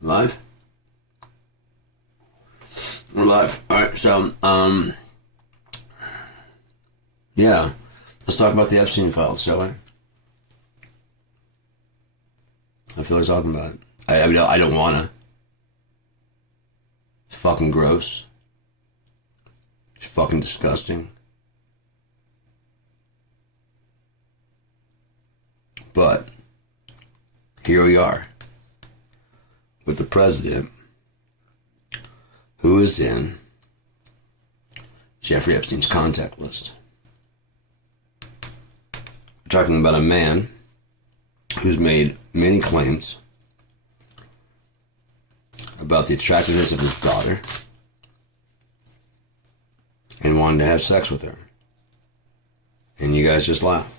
Live? We're live. Alright, so, yeah. Let's talk about the Epstein Files, shall we? I feel like talking about it. I mean, I don't wanna. It's fucking gross. It's fucking disgusting. But, here we are. With the president, who is in Jeffrey Epstein's contact list. We're talking about a man who's made many claims about the attractiveness of his daughter and wanted to have sex with her. And you guys just laugh.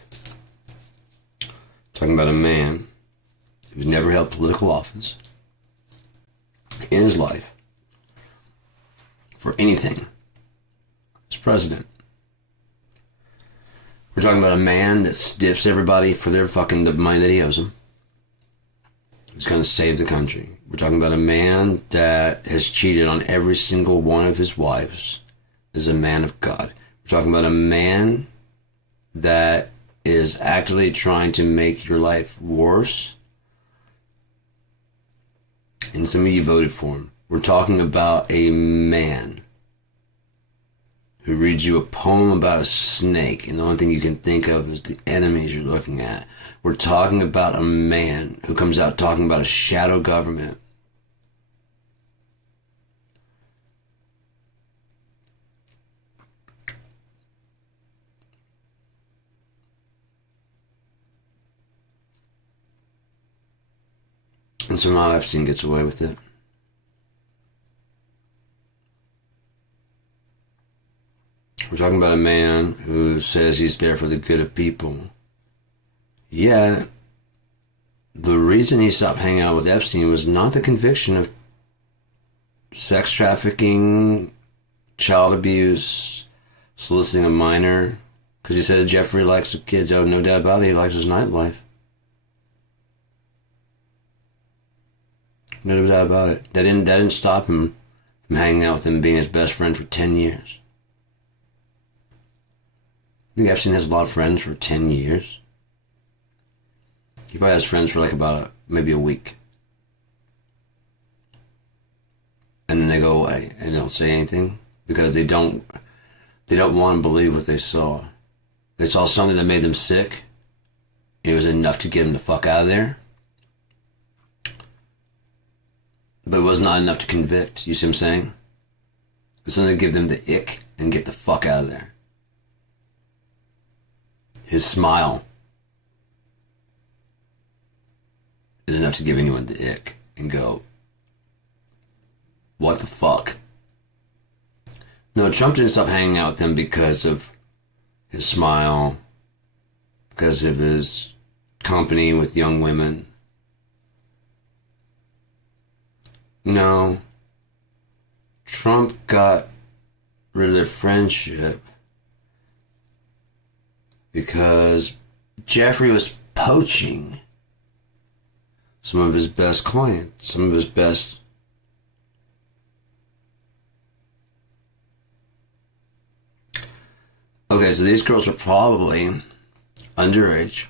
Talking about a man who's never held political office in his life for anything as president. We're talking about a man that stiffs everybody for their the money that he owes them. He's going to save the country. We're talking about a man that has cheated on every single one of his wives as a man of God. We're talking about a man that is actively trying to make your life worse. And some of you voted for him. We're talking about a man who reads you a poem about a snake, and the only thing you can think of is the enemies you're looking at. We're talking about a man who comes out talking about a shadow government. And somehow Epstein gets away with it. We're talking about a man who says he's there for the good of people. Yeah, the reason he stopped hanging out with Epstein was not the conviction of sex trafficking, child abuse, soliciting a minor, because he said Jeffrey likes the kids. Oh, no doubt about it, he likes his nightlife. No doubt about it. That didn't stop him from hanging out with him, being his best friend for 10 years. I think Epstein has a lot of friends for 10 years. He probably has friends for maybe a week. And then they go away and don't say anything because they don't want to believe what they saw. They saw something that made them sick. It was enough to get them the fuck out of there. But it was not enough to convict. You see what I'm saying? It's something to give them the ick and get the fuck out of there. His smile is enough to give anyone the ick and go, what the fuck? No, Trump didn't stop hanging out with them because of his smile, because of his company with young women. No, Trump got rid of their friendship because Jeffrey was poaching some of his best clients, some of his best. Okay, so these girls were probably underage,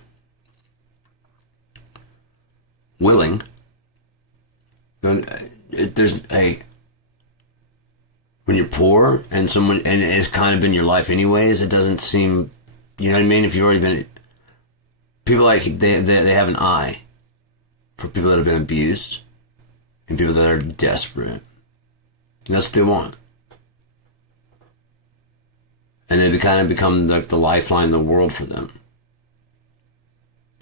willing. When you're poor and it's kind of been your life anyways, it doesn't seem, you know what I mean? If you've already been, people they have an eye for people that have been abused and people that are desperate. And that's what they want. And they kind of become like the lifeline of the world for them.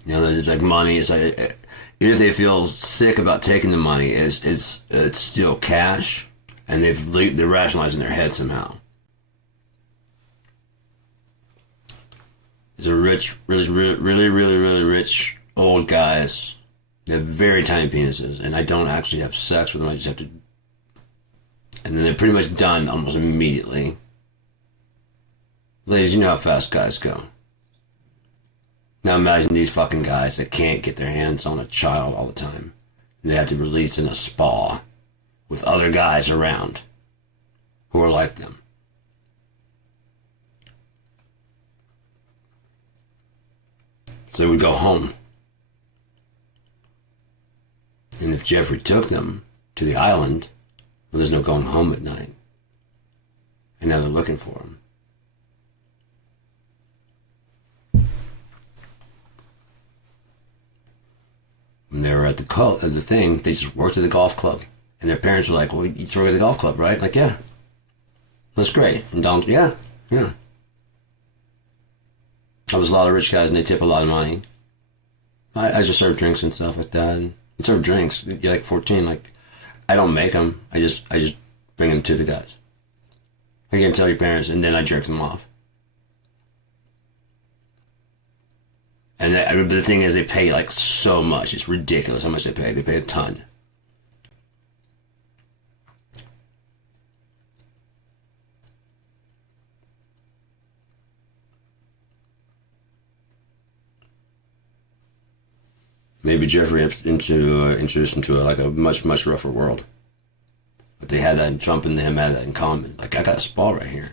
You know, it's like money. It's like, even if they feel sick about taking the money, it's still cash, and they're rationalizing their head somehow. These are rich, really rich old guys. They have very tiny penises, and I don't actually have sex with them. I just have to, and then they're pretty much done almost immediately. Ladies, you know how fast guys go. Now imagine these fucking guys that can't get their hands on a child all the time. And they had to release in a spa with other guys around who are like them. So they would go home. And if Jeffrey took them to the island, well, there's no going home at night. And now they're looking for him. When they were at the thing, they just worked at the golf club. And their parents were like, well, you throw away the golf club, right? Like, yeah. That's great. And Donald, yeah. There's a lot of rich guys and they tip a lot of money. I just serve drinks and stuff like that. And you serve drinks. You're like 14. Like, I don't make them. I just bring them to the guys. I can tell your parents, and then I jerk them off. And the thing is, they pay like so much. It's ridiculous how much they pay. They pay a ton. Maybe Jeffrey introduced him to like a much, much rougher world. But they had that, and Trump and him had that in common. Like, I got a spa right here.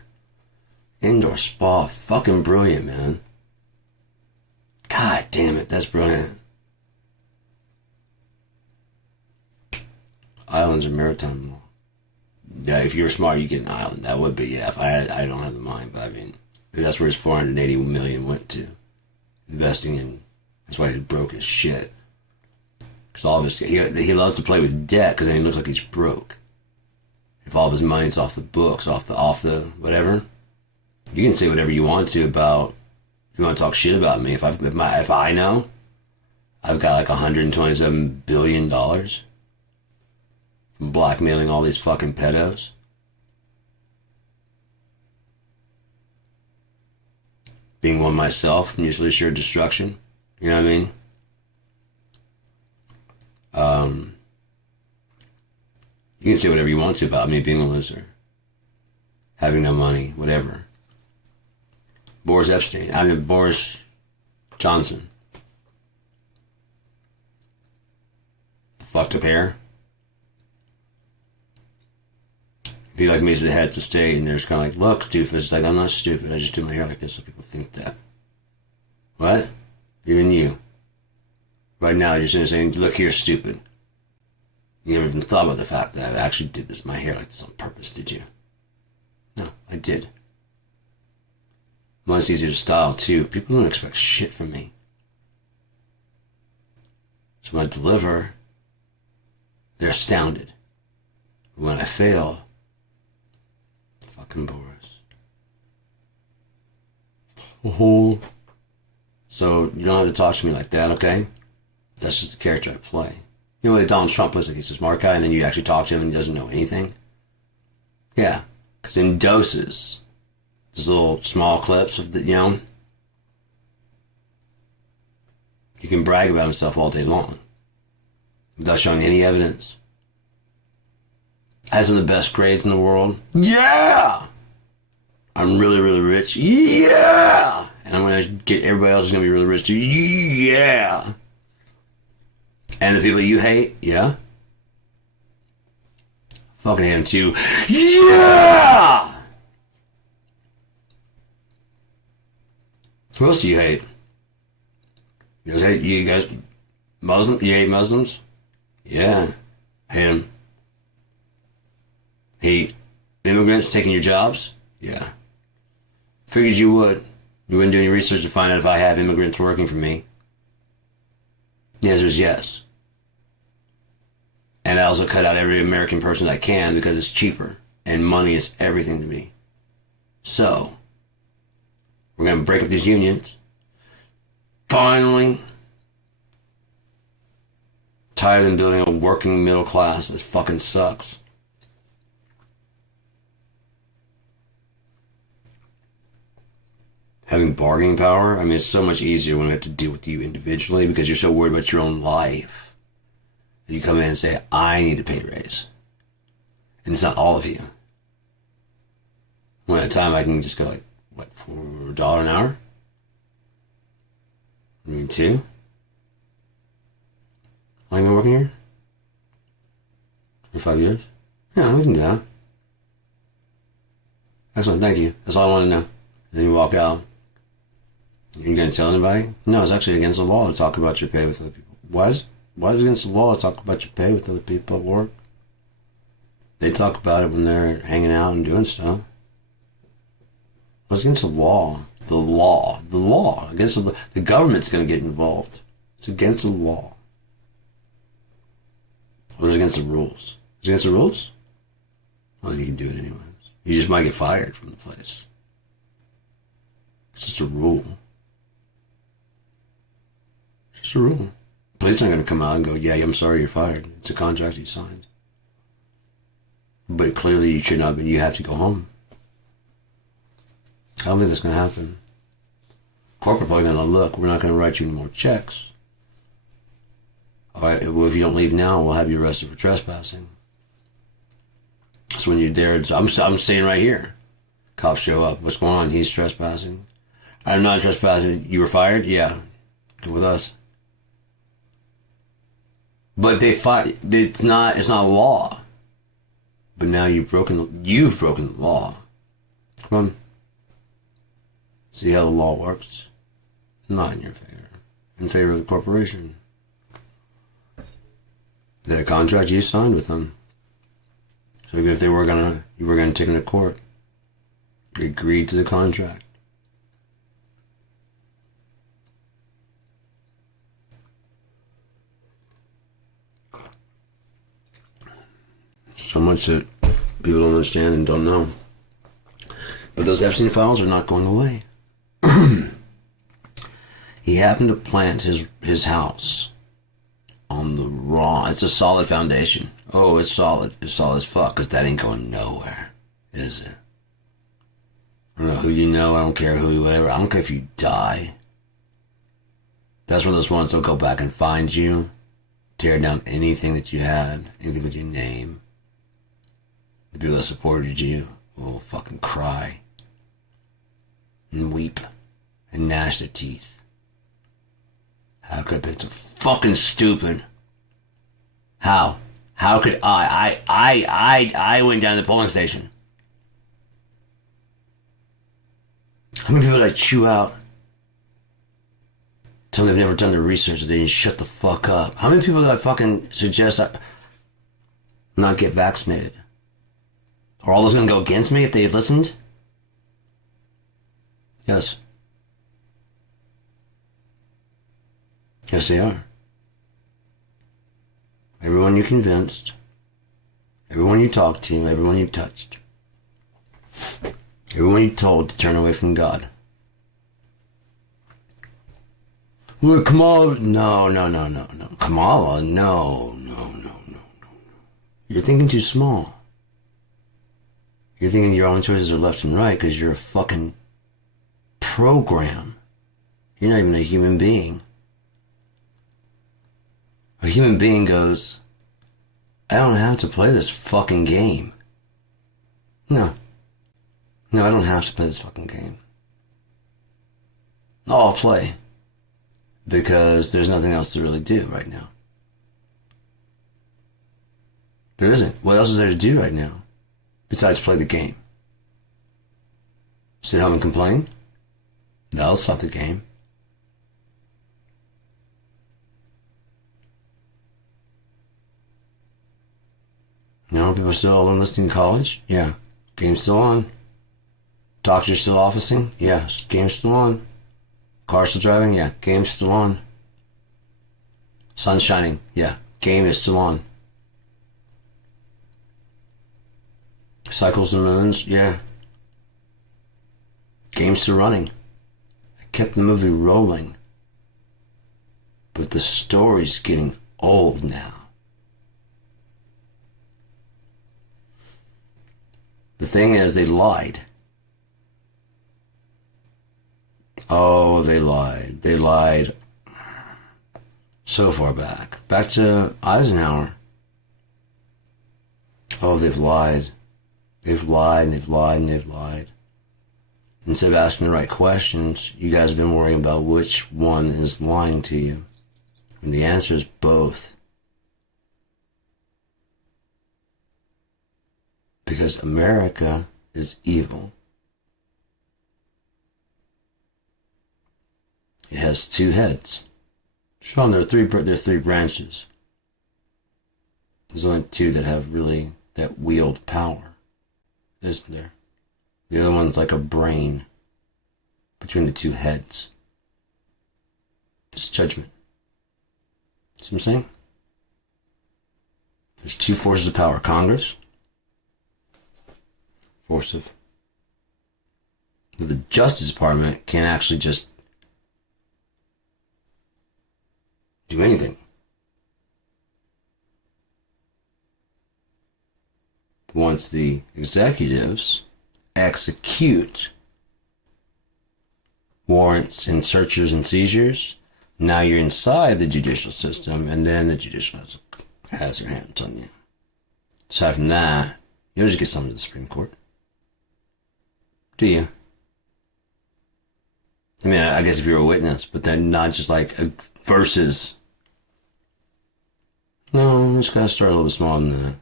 Indoor spa. Fucking brilliant, man. God damn it, that's brilliant. Islands are maritime law. Yeah, if you're smart, you get an island. That would be, yeah. If I don't have the mind, but I mean, that's where his 480 million went to. Investing in, that's why he broke his shit. Because all of his, he loves to play with debt because then he looks like he's broke. If all of his money's off the books, off the whatever, you can say whatever you want to about, if you want to talk shit about me, if I know, I've got like $127 billion from blackmailing all these fucking pedos. Being one myself, mutually assured destruction. You know what I mean? You can say whatever you want to about me being a loser, having no money, whatever. Boris Johnson. Fucked up hair. If he like me, the head to stay, and there's kind of like, look, doofus. It's like, I'm not stupid. I just do my hair like this so people think that. What? Even you. Right now, you're sitting saying, look here, stupid. You never even thought about the fact that I actually did this, my hair like this on purpose, did you? No, I did. Much easier to style, too. People don't expect shit from me. So when I deliver, they're astounded. When I fail, fucking Boris. Oh. So you don't have to talk to me like that, okay? That's just the character I play. You know what Donald Trump looks like? He's a smart guy, and then you actually talk to him and he doesn't know anything? Yeah, because in doses, these little small clips of the, you know, he can brag about himself all day long without showing any evidence. Has some of the best grades in the world. Yeah! I'm really, really rich. Yeah! And I'm going to get, everybody else is going to be really rich too. Yeah! And the people you hate, yeah? Fucking hate them too. Yeah! Who else do you hate? You guys, Muslim? You hate Muslims? Yeah. Him. Hate immigrants taking your jobs? Yeah. Figured you would. You wouldn't do any research to find out if I have immigrants working for me. The answer is yes. And I also cut out every American person I can because it's cheaper. And money is everything to me. So, we're going to break up these unions. Finally. Tired of building a working middle class. This fucking sucks. Having bargaining power, I mean, it's so much easier when we have to deal with you individually because you're so worried about your own life. You come in and say, I need a pay raise. And it's not all of you. One at a time, I can just go like, what, $4 an hour? I mean, $2? How long have you been working here? 5 years? Yeah, we can do that. Excellent, thank you. That's all I want to know. And then you walk out. You going to tell anybody? No, it's actually against the law to talk about your pay with other people. Why is it against the law to talk about your pay with other people at work? They talk about it when they're hanging out and doing stuff. What's against the law? The law. Against the government's going to get involved. It's against the law. Or it's against the rules. It's against the rules? Well, you can do it anyways. You just might get fired from the place. It's just a rule. It's just a rule. The police aren't going to come out and go, yeah, I'm sorry you're fired. It's a contract you signed. But clearly you should not be. You have to go home. I don't think that's going to happen. Corporate probably going to look, we're not going to write you any more checks. All right, well, if you don't leave now, we'll have you arrested for trespassing. So when you're there, I'm staying right here. Cops show up. What's going on? He's trespassing. I'm not trespassing. You were fired? Yeah. Come with us. But it's not law. But now you've broken the law. Come on. See how the law works? Not in your favor. In favor of the corporation. The contract you signed with them. So even if you were gonna take them to court, you agreed to the contract. So much that people don't understand and don't know. But those Epstein Files are not going away. He happened to plant his house on the wrong... It's a solid foundation. Oh, it's solid. It's solid as fuck, because that ain't going nowhere, is it? I don't know who you know. I don't care who, whatever. I don't care if you die. That's one of those ones that'll go back and find you, tear down anything that you had, anything with your name. The people that supported you will fucking cry and weep and gnash their teeth. How could I have been so fucking stupid? How? How could I went down to the polling station. How many people did I chew out? Tell them they've never done their research, they just shut the fuck up. How many people did I fucking suggest I not get vaccinated? Are all those going to go against me if they had listened? Yes. Yes, they are. Everyone you convinced, everyone you talked to, everyone you touched, everyone you told to turn away from God. Look, Kamala, no. Kamala, no. You're thinking too small. You're thinking your own choices are left and right because you're a fucking program. You're not even a human being. A human being goes, I don't have to play this fucking game. No, I don't have to play this fucking game. I'll play. Because there's nothing else to really do right now. There isn't. What else is there to do right now? Besides play the game. Sit home and complain? That'll stop the game. No, people are still enlisting in college? Yeah. Game's still on. Doctors still officing? Yeah. Game's still on. Car still driving? Yeah. Game's still on. Sun's shining? Yeah. Game is still on. Cycles and moons? Yeah. Game's still running. I kept the movie rolling. But the story's getting old now. The thing is, they lied. Oh, they lied. They lied so far back. Back to Eisenhower. Oh, they've lied. They've lied and they've lied and they've lied. Instead of asking the right questions, you guys have been worrying about which one is lying to you. And the answer is both. Because America is evil. It has two heads. Sean, there are three branches. There's only two that wield power, isn't there? The other one's like a brain between the two heads. Just judgment. See what I'm saying? There's two forces of power. Congress, force of... The Justice Department can't actually just do anything. Once the executives execute warrants and searches and seizures, now you're inside the judicial system, and then the judicial has their hands on you. Aside from that, you don't just get summoned to the Supreme Court. Do you? I mean, I guess if you're a witness, but then not just like versus. No, it's got to start a little bit smaller than that.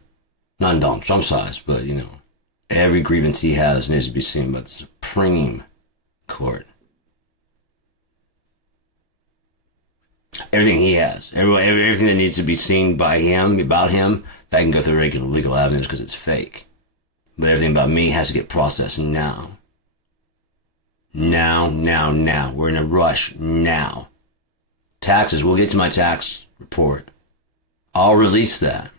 Not in Donald Trump's size, but, you know, every grievance he has needs to be seen by the Supreme Court. Everything he has, everything that needs to be seen by him, about him, that can go through regular legal avenues because it's fake. But everything about me has to get processed now. Now. We're in a rush now. Taxes, we'll get to my tax report. I'll release that.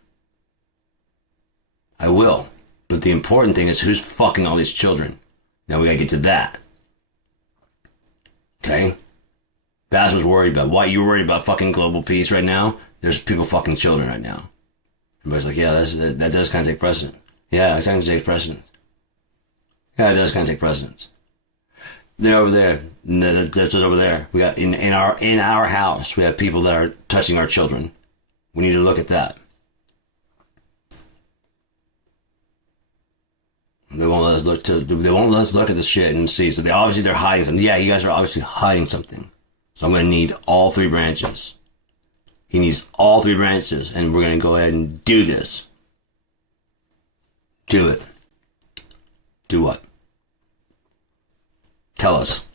I will. But the important thing is who's fucking all these children. Now we gotta get to that. Okay? That's what's worried about. Why you're worried about fucking global peace right now? There's people fucking children right now. Everybody's like, yeah, that does kind of take precedence. Yeah, it kind of takes precedence. Yeah, it does kind of take precedence. They're over there. That's it over there. We got in our house. We have people that are touching our children. We need to look at that. They won't let us look at this shit and see. So they're hiding something. Yeah, you guys are obviously hiding something. So I'm going to need all three branches. He needs all three branches, and we're going to go ahead and do this. Do it. Do what? Tell us.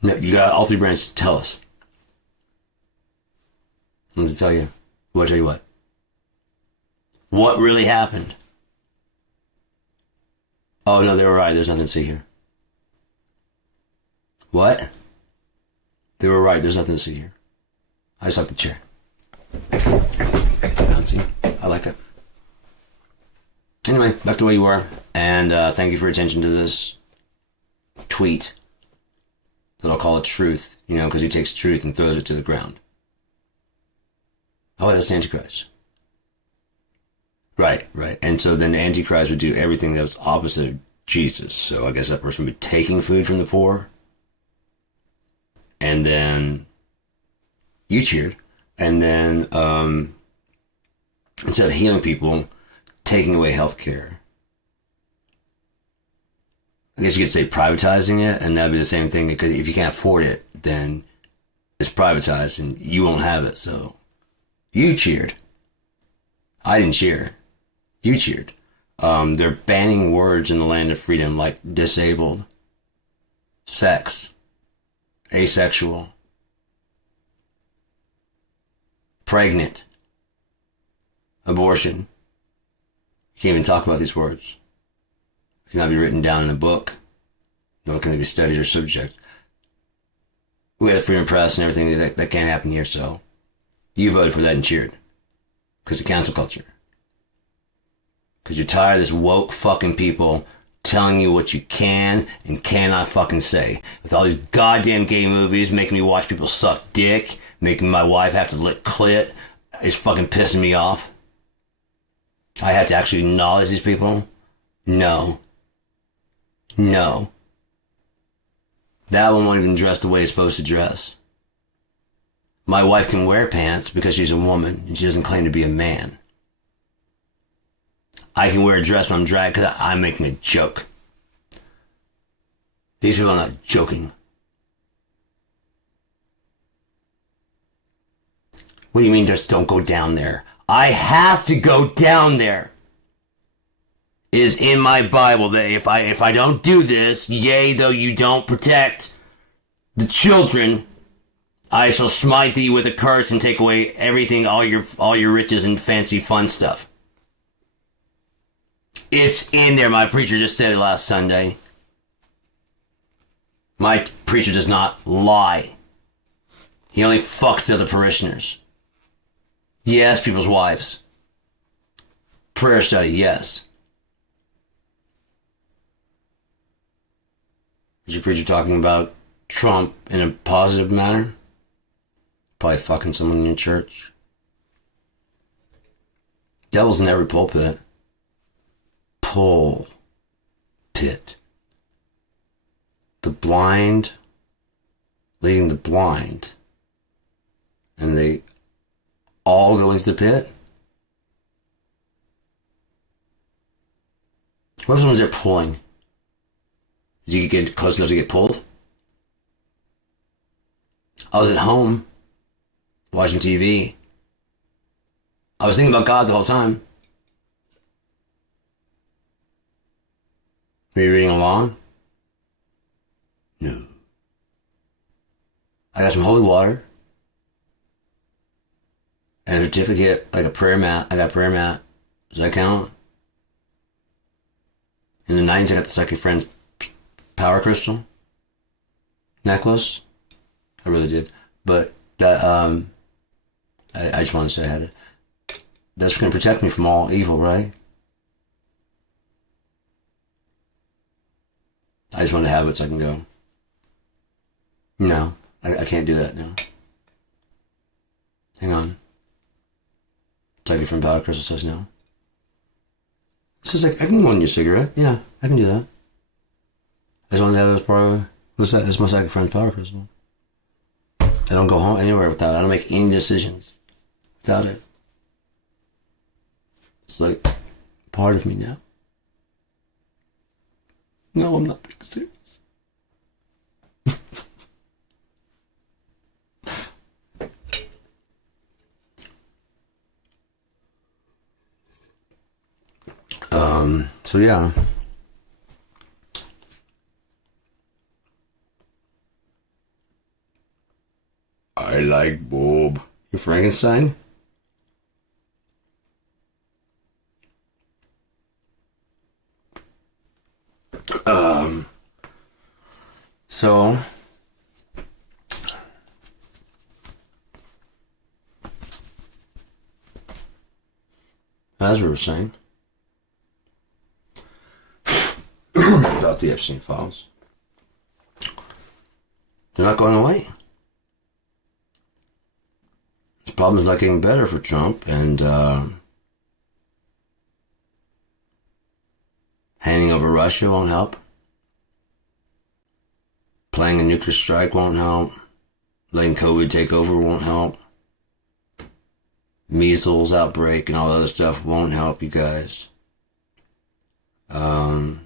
No, you got all three branches. Tell us. I'm going to tell you. What tell you what? What really happened? Oh, no, they were right. There's nothing to see here. What? They were right. There's nothing to see here. I just like the chair. See? I like it. Anyway, back to where you were. And thank you for your attention to this tweet that I'll call it truth, you know, because he takes truth and throws it to the ground. Oh, that's the Antichrist. Right. And so then the Antichrist would do everything that was opposite of Jesus. So I guess that person would be taking food from the poor. And then you cheered. And then instead of healing people, taking away health care. I guess you could say privatizing it, and that'd be the same thing, because if you can't afford it, then it's privatized and you won't have it. So you cheered. I didn't cheer. You cheered. They're banning words in the land of freedom like disabled, sex, asexual, pregnant, abortion. You can't even talk about these words. They cannot be written down in a book, nor can they be studied or subject. We have freedom of press and everything. That can't happen here, so you voted for that and cheered. Because of cancel culture. Because you're tired of this woke fucking people telling you what you can and cannot fucking say. With all these goddamn gay movies making me watch people suck dick, making my wife have to lick clit, it's fucking pissing me off. I have to actually acknowledge these people? No. That one won't even dress the way it's supposed to dress. My wife can wear pants because she's a woman and she doesn't claim to be a man. I can wear a dress when I'm dragged because I'm making a joke. These people are not joking. What do you mean just don't go down there? I have to go down there. is in my Bible that if I don't do this, yea, though you don't protect the children, I shall smite thee with a curse and take away everything, all your riches and fancy fun stuff. It's in there. My preacher just said it last Sunday. My preacher does not lie. He only fucks the other parishioners. Yes, people's wives. Prayer study, yes. Is your preacher talking about Trump in a positive manner? Probably fucking someone in your church. Devil's in every pulpit. Pulpit. The blind leading the blind. And they all go into the pit? What if someone's there pulling? Did you get close enough to get pulled? I was at home watching TV. I was thinking about God the whole time. Were you reading along? No. I got some holy water. And a certificate, like a prayer mat. I got a prayer mat. Does that count? In the 90s, I got the Psychic Friends power crystal necklace. I really did. But that, I just want to say I had it. That's going to protect me from all evil, right? I just want to have it so I can go. No, I can't do that now. Hang on. Psychic Friend power crystal says no. It's just like, I can go on your cigarette. Yeah, I can do that. I just want to have it as part of, what's that? It's my Psychic Friend's power crystal. I don't go home anywhere without it. I don't make any decisions without it. It's like part of me now. No, I'm not being serious. So yeah. I like Bob. You Frankenstein? So as we were saying about the Epstein Files, they're not going away. The problem is not getting better for Trump, and handing over Russia won't help. Playing a nuclear strike won't help. Letting COVID take over won't help. Measles outbreak and all the other stuff won't help you guys. All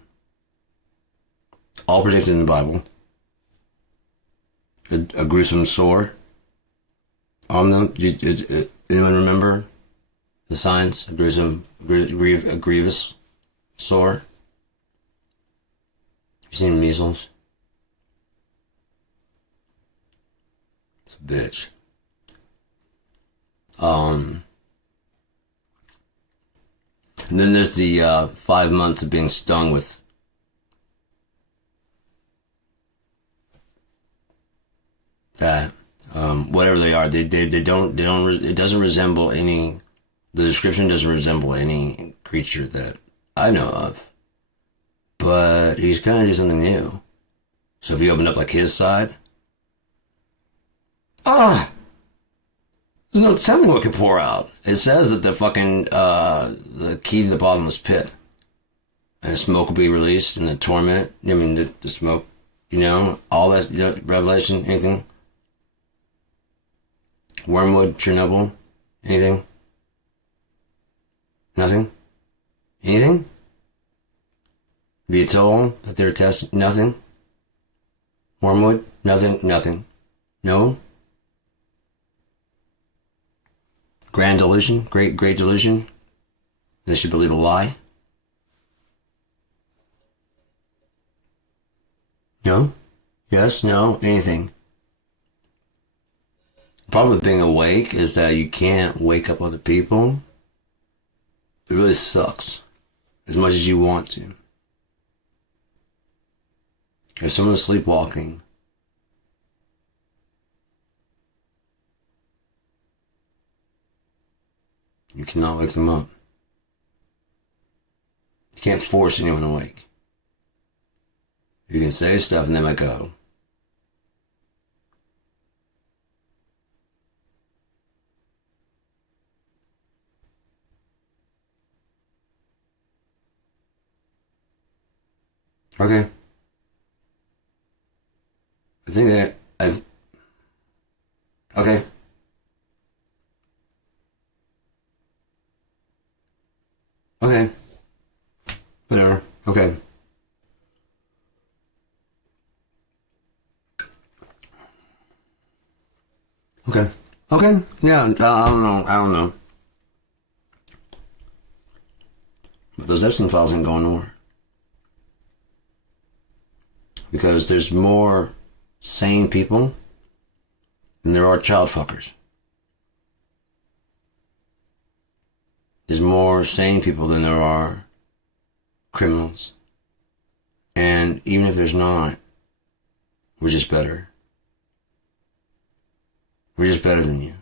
predicted in the Bible. A gruesome sore on them. Anyone remember the signs? A grievous sore. You seen measles? It's a bitch. And then there's the 5 months of being stung with that. Whatever they are, they don't, it doesn't resemble any, the description doesn't resemble any creature that I know of. But he's gonna do something new. So if you open up like his side, there's no telling what could pour out. It says that the fucking, the key to the bottomless pit. And smoke will be released in the torment. I mean, the smoke, all that, Revelation, anything. Wormwood, Chernobyl, anything? Nothing? Anything? The atoll that they're testing, nothing? Wormwood, nothing. No? Grand delusion, great delusion. They should believe a lie. No? Yes? No? Anything? The problem with being awake is that you can't wake up other people. It really sucks. As much as you want to. If someone's sleepwalking, you cannot wake them up. You can't force anyone awake. You can say stuff and they might go. Okay. I think I've... Okay. Okay. Whatever. Okay. Okay. Okay. Yeah, I don't know. I don't know. But those Epstein Files ain't going nowhere. Because there's more sane people than there are child fuckers. There's more sane people than there are criminals. And even if there's not, we're just better. We're just better than you.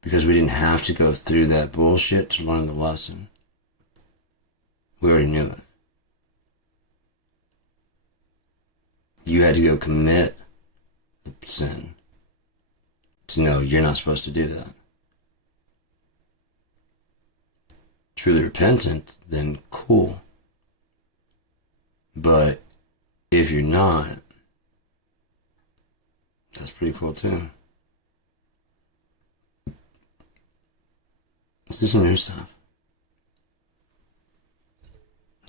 Because we didn't have to go through that bullshit to learn the lesson. We already knew it. You had to go commit the sin to know you're not supposed to do that. Truly repentant, then cool. But if you're not, that's pretty cool too. Let's do some new stuff.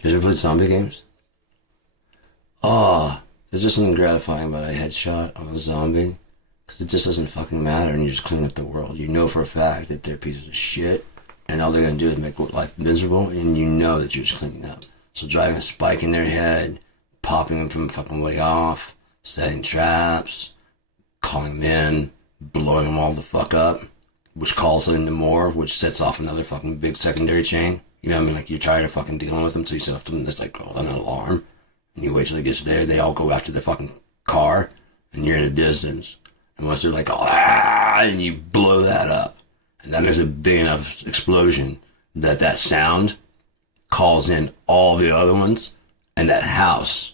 You ever played zombie games? Oh, there's just something gratifying about a headshot on a zombie. Because it just doesn't fucking matter and you just clean up the world. You know for a fact that they're pieces of shit and all they're going to do is make life miserable and you know that you're just cleaning up. So driving a spike in their head, popping them from fucking way off, setting traps, calling them in, blowing them all the fuck up, which calls into more, which sets off another fucking big secondary chain. You know what I mean? Like you're tired of fucking dealing with them, so you set off them that's like an alarm. And you wait till it gets there, they all go after the fucking car, and you're in a distance. And once they're like, ah, and you blow that up. And then there's a big enough explosion that that sound calls in all the other ones, and that house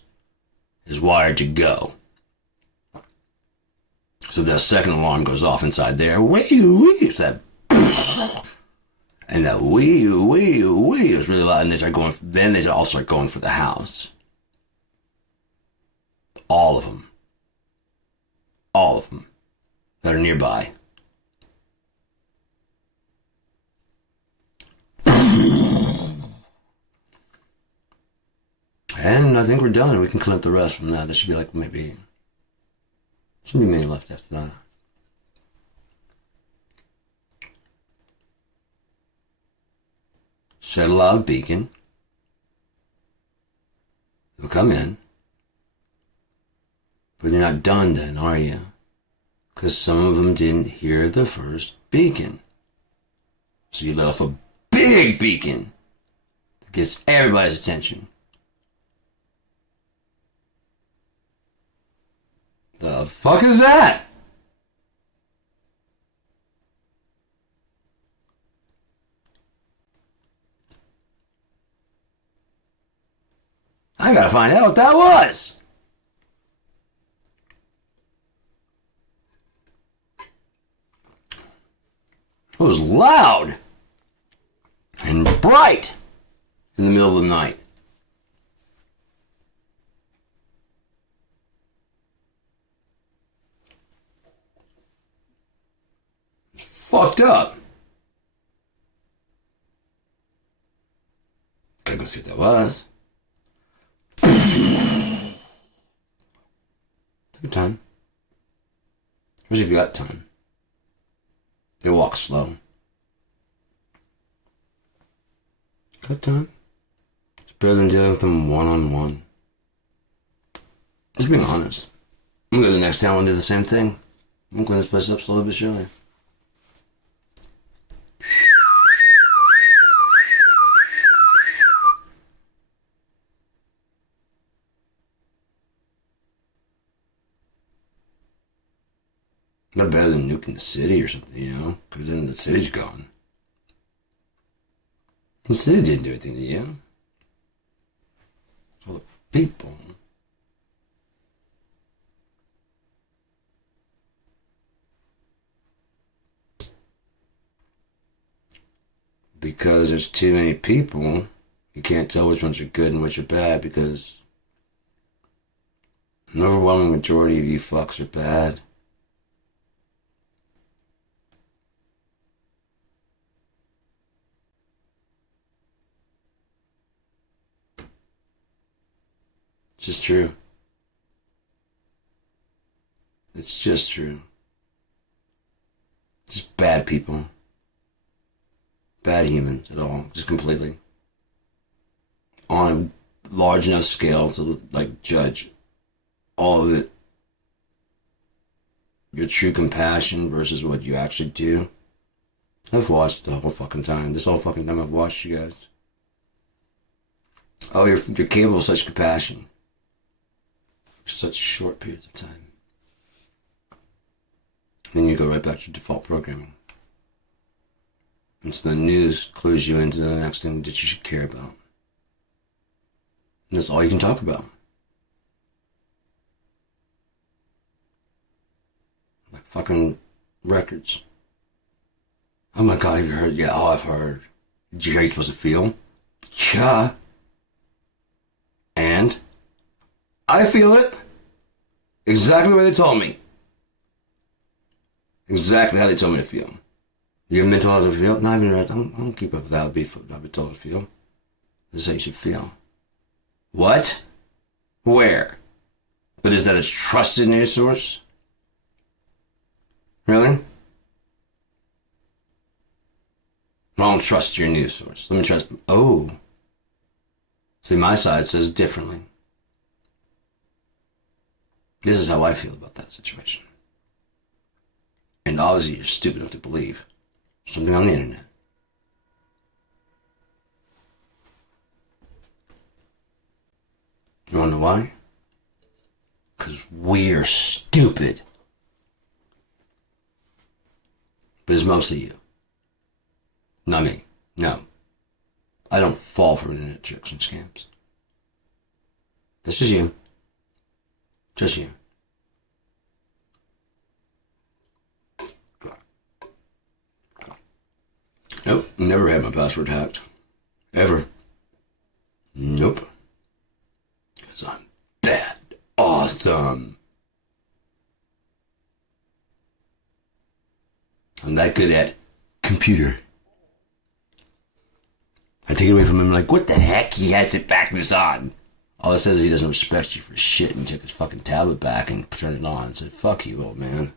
is wired to go. So the second alarm goes off inside there. Wee, it's that. And that wee is really loud. And they start going, then they all start going for the house. All of them. All of them that are nearby. And I think we're done. We can clean up the rest from that. There should be like maybe... Shouldn't be many left after that. Set a loud beacon. They'll come in. But you're not done then, are you? Because some of them didn't hear the first beacon. So you let off a big beacon that gets everybody's attention. The fuck is that? I gotta find out what that was. It was loud and bright in the middle of the night. Fucked up. Gotta go see what that was. Take your time. Especially if you got time. They walk slow. Got time. It's better than dealing with them one-on-one. Just being honest. I'm going to go to the next town and do the same thing. I'm going this place up slowly but surely. Not better than nuking the city or something, you know? Because then the city's gone. The city didn't do anything to you. It's all the people. Because there's too many people, you can't tell which ones are good and which are bad, because an overwhelming majority of you fucks are bad. It's just true. It's just true. Just bad people. Bad humans at all. Just completely. On a large enough scale to, like, judge all of it. Your true compassion versus what you actually do. I've watched the whole fucking time. This whole fucking time I've watched you guys. Oh, you're capable of such compassion. Such short periods of time. Then you go right back to default programming. And so the news clues you into the next thing that you should care about. And that's all you can talk about. Like fucking records. Oh my God, have you heard? Yeah, oh, I've heard. Did you hear you're supposed to feel? Yeah. And? I feel it. Exactly what they told me. Exactly how they told me to feel. You have mental health to feel? No, I don't keep up with that. I'll be told to feel. This is how you should feel. What? Where? But is that a trusted news source? Really? I don't trust your news source. Let me trust. Oh. See, my side says differently. This is how I feel about that situation. And obviously you're stupid enough to believe something on the internet. You wanna know why? Because we're stupid. But it's mostly you. Not me. No. I don't fall for internet tricks and scams. This is you. Just you. Nope, never had my password hacked. Ever. Nope. Because I'm bad. Awesome. I'm that good at computer. I take it away from him like, what the heck? He has to back this on. All it says is he doesn't respect you for shit, and took his fucking tablet back and turned it on and said, fuck you, old man.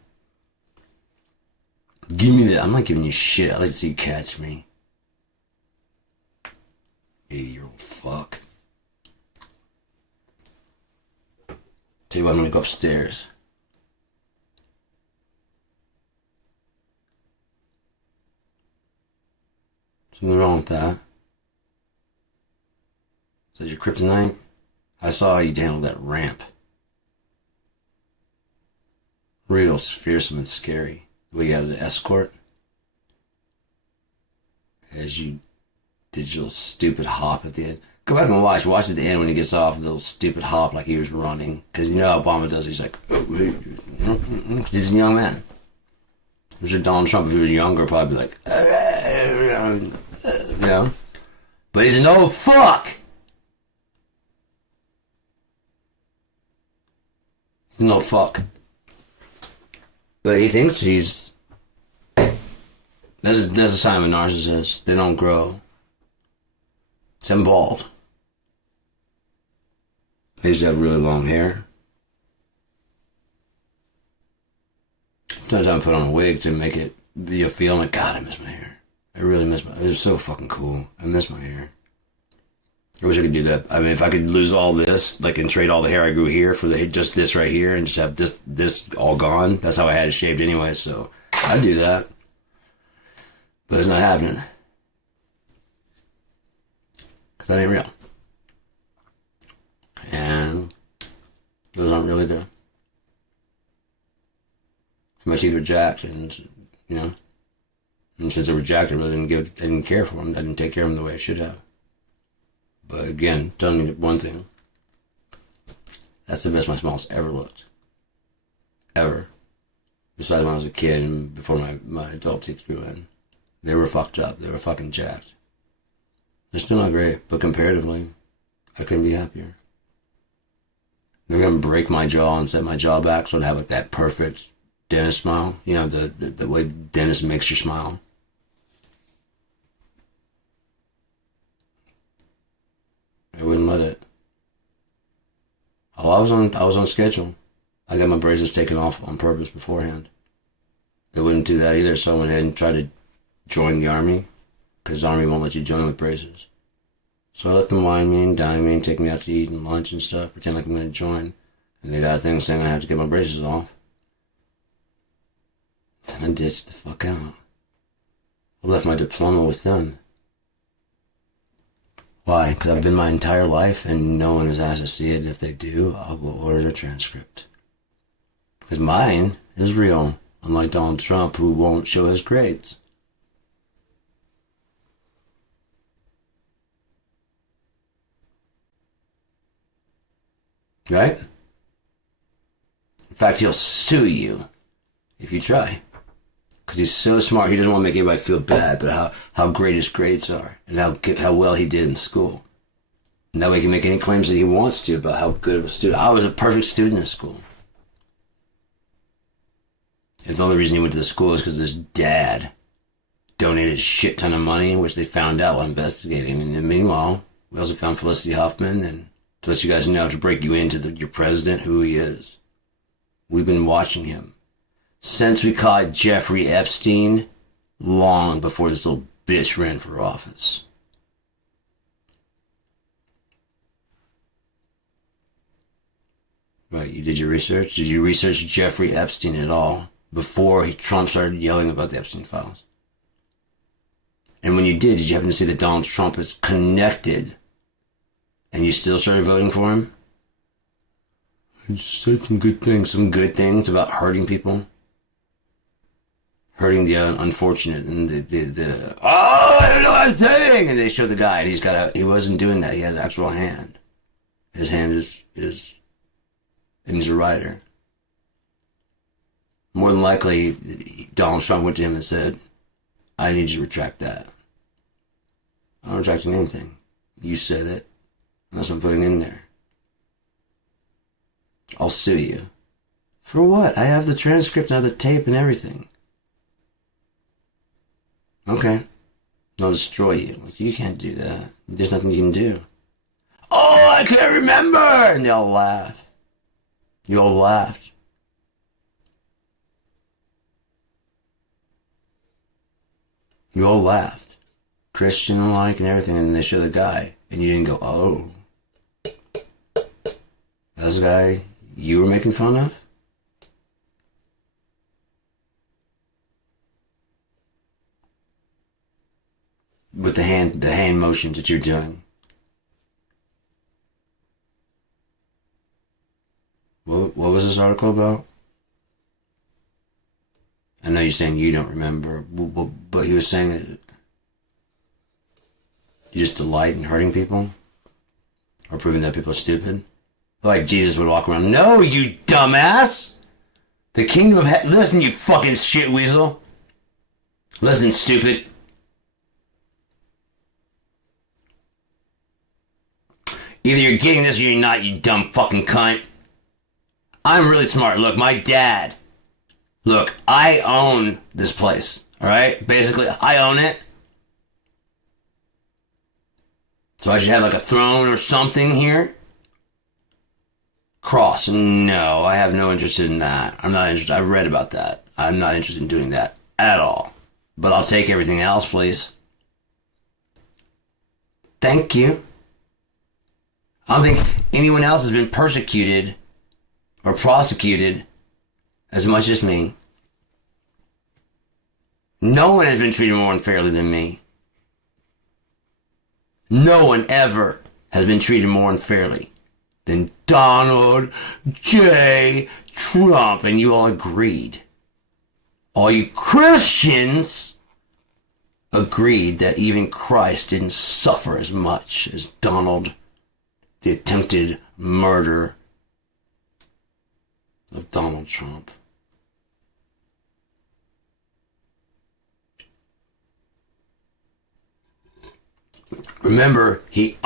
Give me that. I'm not giving you shit. I'd like to see you catch me. 80-year-old fuck. Tell you what, I'm gonna go upstairs. Something wrong with that? Is that your kryptonite? I saw how you handled that ramp. Real fearsome and scary. The way you had an escort. As you did your little stupid hop at the end. Go back and watch. Watch at the end when he gets off, the little stupid hop like he was running. Because you know how Obama does. He's like, oh, wait. He's a young man. Mr. Donald Trump, if he was younger, probably be like, you know. But he's an old fuck. He's an old fuck. But he thinks he's... That's a sign of a narcissist. They don't grow. It's him bald. They used to have really long hair. Sometimes I put on a wig to make it be a feel like, God, I miss my hair. I really miss my... It was so fucking cool. I miss my hair. I wish I could do that. I mean, if I could lose all this, like, and trade all the hair I grew here for just this right here, and just have this all gone. That's how I had it shaved anyway. So I'd do that, but it's not happening because that ain't real, and those aren't really there. My teeth were jacked, and you know, and since they were jacked, I really didn't care for them. I didn't take care of them the way I should have. But again, telling you one thing, that's the best my smile's ever looked. Ever. Besides when I was a kid and before my adult teeth grew in. They were fucked up. They were fucking jacked. They're still not great, but comparatively, I couldn't be happier. They're gonna break my jaw and set my jaw back so I'd have like that perfect dentist smile. You know, the way dentist makes you smile. I wouldn't let it. Oh, I was on schedule. I got my braces taken off on purpose beforehand. They wouldn't do that either, so I went ahead and tried to join the army, because the army won't let you join with braces. So I let them wine me and dine me and take me out to eat and lunch and stuff, pretend like I'm going to join. And they got a thing saying I have to get my braces off. Then I ditched the fuck out. I left my diploma with them. Why? Because I've been my entire life and no one has asked to see it. If they do, I'll go order a transcript. Because mine is real, unlike Donald Trump, who won't show his grades. Right? In fact, he'll sue you if you try. Because he's so smart, he doesn't want to make anybody feel bad, but how great his grades are and how well he did in school. And that way he can make any claims that he wants to about how good of a student. I was a perfect student in school. If the only reason he went to the school is because his dad donated a shit ton of money, which they found out while investigating. And then meanwhile, we also found Felicity Huffman, and to let you guys know, to break you into your president, who he is. We've been watching him since we caught Jeffrey Epstein, long before this little bitch ran for office. Right, you did your research? Did you research Jeffrey Epstein at all before Trump started yelling about the Epstein Files? And when you did you happen to see that Donald Trump is connected and you still started voting for him? I said some good things about hurting people. Hurting the unfortunate and the oh, I don't know what I'm saying, and they show the guy and he wasn't doing that. He has an actual hand. His hand is and he's a writer. More than likely, Donald Trump went to him and said, I need you to retract that. I'm not retracting anything. You said it. That's what I'm putting in there. I'll sue you. For what? I have the transcript and I have the tape and everything. Okay. I'll destroy you. You can't do that. There's nothing you can do. Oh, I can't remember! And they all laugh. You all laughed. You all laughed. Christian alike and everything, and they show the guy. And you didn't go, oh. That's the guy you were making fun of? With the hand motions that you're doing. What was this article about? I know you're saying you don't remember, but he was saying that you just delight in hurting people? Or proving that people are stupid? Like Jesus would walk around, no, you dumbass! The kingdom of heaven, listen, you fucking shit weasel. Listen, stupid. Either you're getting this or you're not, you dumb fucking cunt. I'm really smart. Look, my dad. Look, I own this place. Alright? Basically, I own it. So I should have like a throne or something here. Cross. No, I have no interest in that. I'm not interested. I've read about that. I'm not interested in doing that at all. But I'll take everything else, please. Thank you. I don't think anyone else has been persecuted or prosecuted as much as me. No one has been treated more unfairly than me. No one ever has been treated more unfairly than Donald J. Trump. And you all agreed. All you Christians agreed that even Christ didn't suffer as much as Donald, the attempted murder of Donald Trump. Remember, he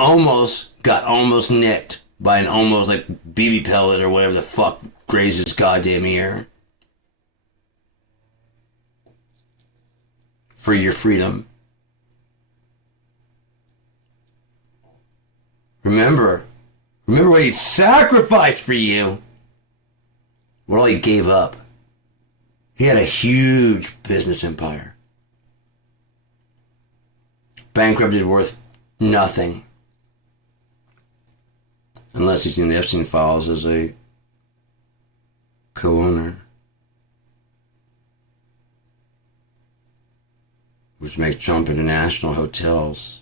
got nicked by an almost like BB pellet or whatever the fuck grazed his goddamn ear. For your freedom. Remember what he sacrificed for you. What all he gave up. He had a huge business empire. Bankrupted, worth nothing. Unless he's in the Epstein Files as a co-owner. Which makes Trump International hotels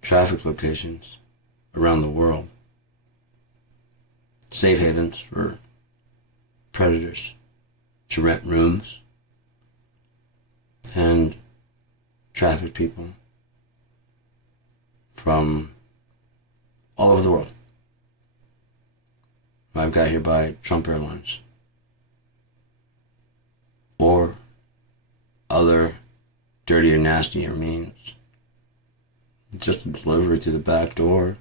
traffic locations around the world. Safe havens for predators to rent rooms and traffic people from all over the world. I've got here by Trump Airlines or other dirtier, nastier means. Just a delivery through the back door.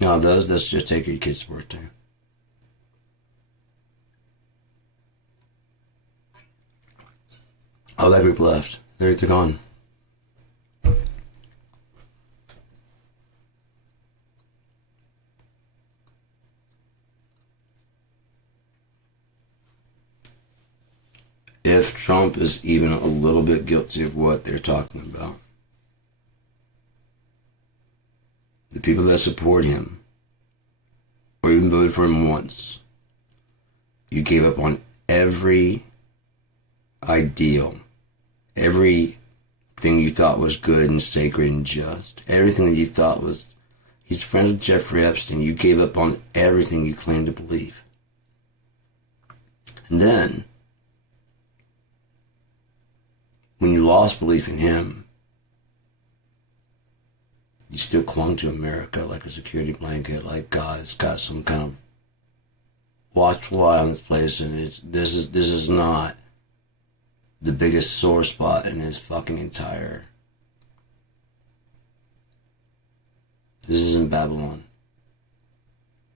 No, those, let's just take your kid's birthday. Oh, that group left. They're gone. If Trump is even a little bit guilty of what they're talking about, the people that support him, or even voted for him once, you gave up on every ideal, everything you thought was good and sacred and just, everything that you thought was, he's friends with Jeffrey Epstein, you gave up on everything you claimed to believe. And then, when you lost belief in him, you still clung to America like a security blanket, like God's got some kind of watchful eye on this place, and this is not the biggest sore spot in his fucking entire. This isn't Babylon,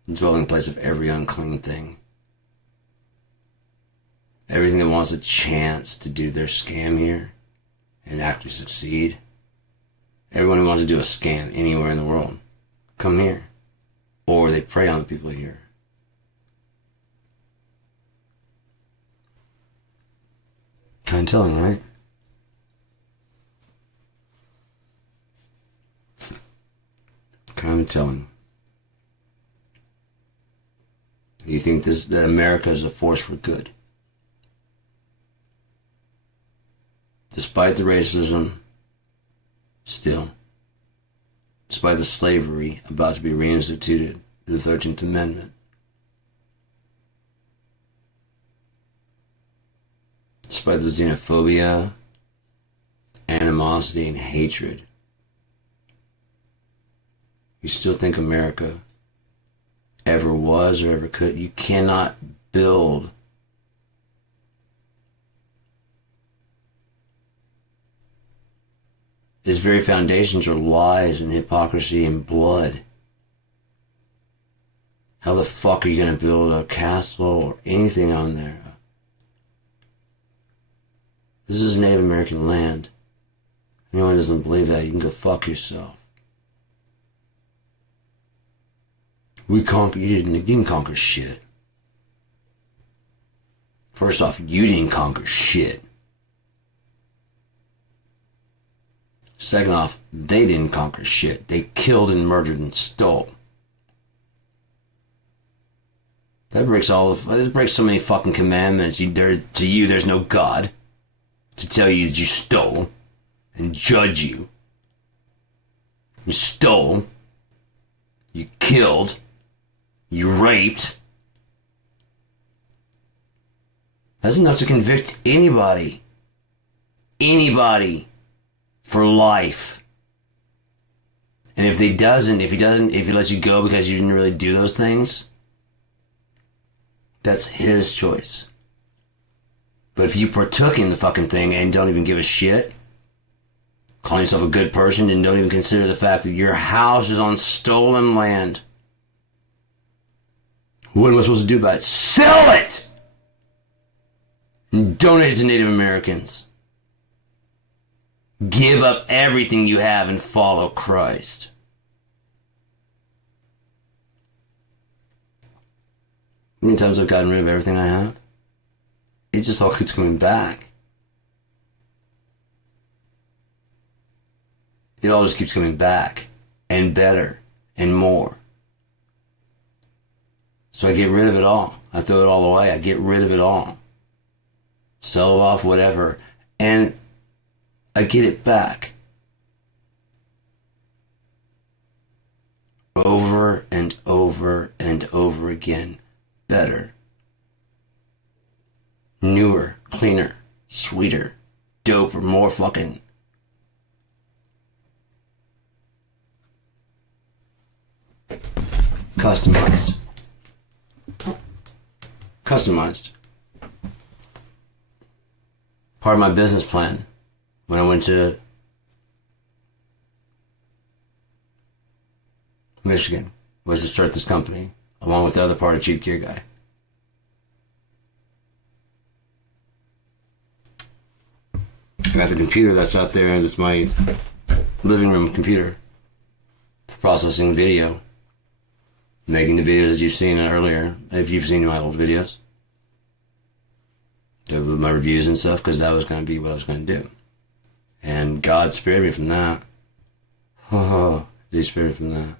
the dwelling place of every unclean thing. Everything that wants a chance to do their scam here and actually succeed. Everyone who wants to do a scam anywhere in the world, come here. Or they prey on the people here. Kind of telling, right? Kind of telling. You think that America is a force for good. Despite the racism, still, despite the slavery about to be reinstituted through the 13th Amendment, despite the xenophobia, animosity, and hatred, you still think America ever was or ever could. You cannot build its very foundations are lies and hypocrisy and blood. How the fuck are you going to build a castle or anything on there? This is Native American land. Anyone who doesn't believe that, you can go fuck yourself. You didn't conquer shit. First off, you didn't conquer shit. Second off, they didn't conquer shit. They killed and murdered and stole. That breaks so many fucking commandments. To you, there's no God to tell you that you stole and judge you. You stole. You killed. You raped. That's enough to convict anybody. Anybody. For life. And if he lets you go because you didn't really do those things, that's his choice. But if you partook in the fucking thing and don't even give a shit, calling yourself a good person and don't even consider the fact that your house is on stolen land, what am I supposed to do about it? Sell it! And donate it to Native Americans. Give up everything you have and follow Christ. How many times I've gotten rid of everything I have? It just all keeps coming back. It all just keeps coming back. And better. And more. So I get rid of it all. I throw it all away. I get rid of it all. Sell it off, whatever. And I get it back. Over and over and over again. Better. Newer, cleaner, sweeter, doper, more fucking. Customized. Customized. Part of my business plan when I went to Michigan was to start this company along with the other part of Cheap Gear Guy. I got the computer that's out there, and it's my living room computer for processing video, making the videos that you've seen earlier, if you've seen my old videos, with my reviews and stuff, because that was going to be what I was going to do. And God spared me from that. Oh, He spared me from that.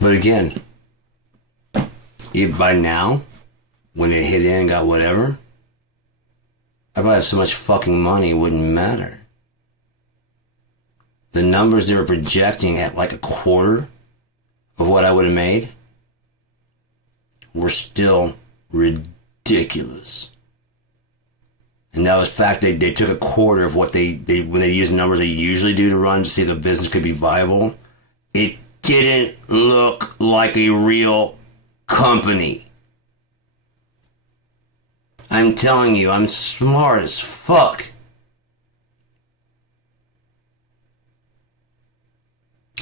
But again, even by now, when it hit in and got whatever, I probably have so much fucking money it wouldn't matter. The numbers they were projecting at like a quarter of what I would have made were still ridiculous. And that was fact. They took a quarter of what when they use the numbers they usually do to run to see if the business could be viable. It didn't look like a real company. I'm telling you, I'm smart as fuck.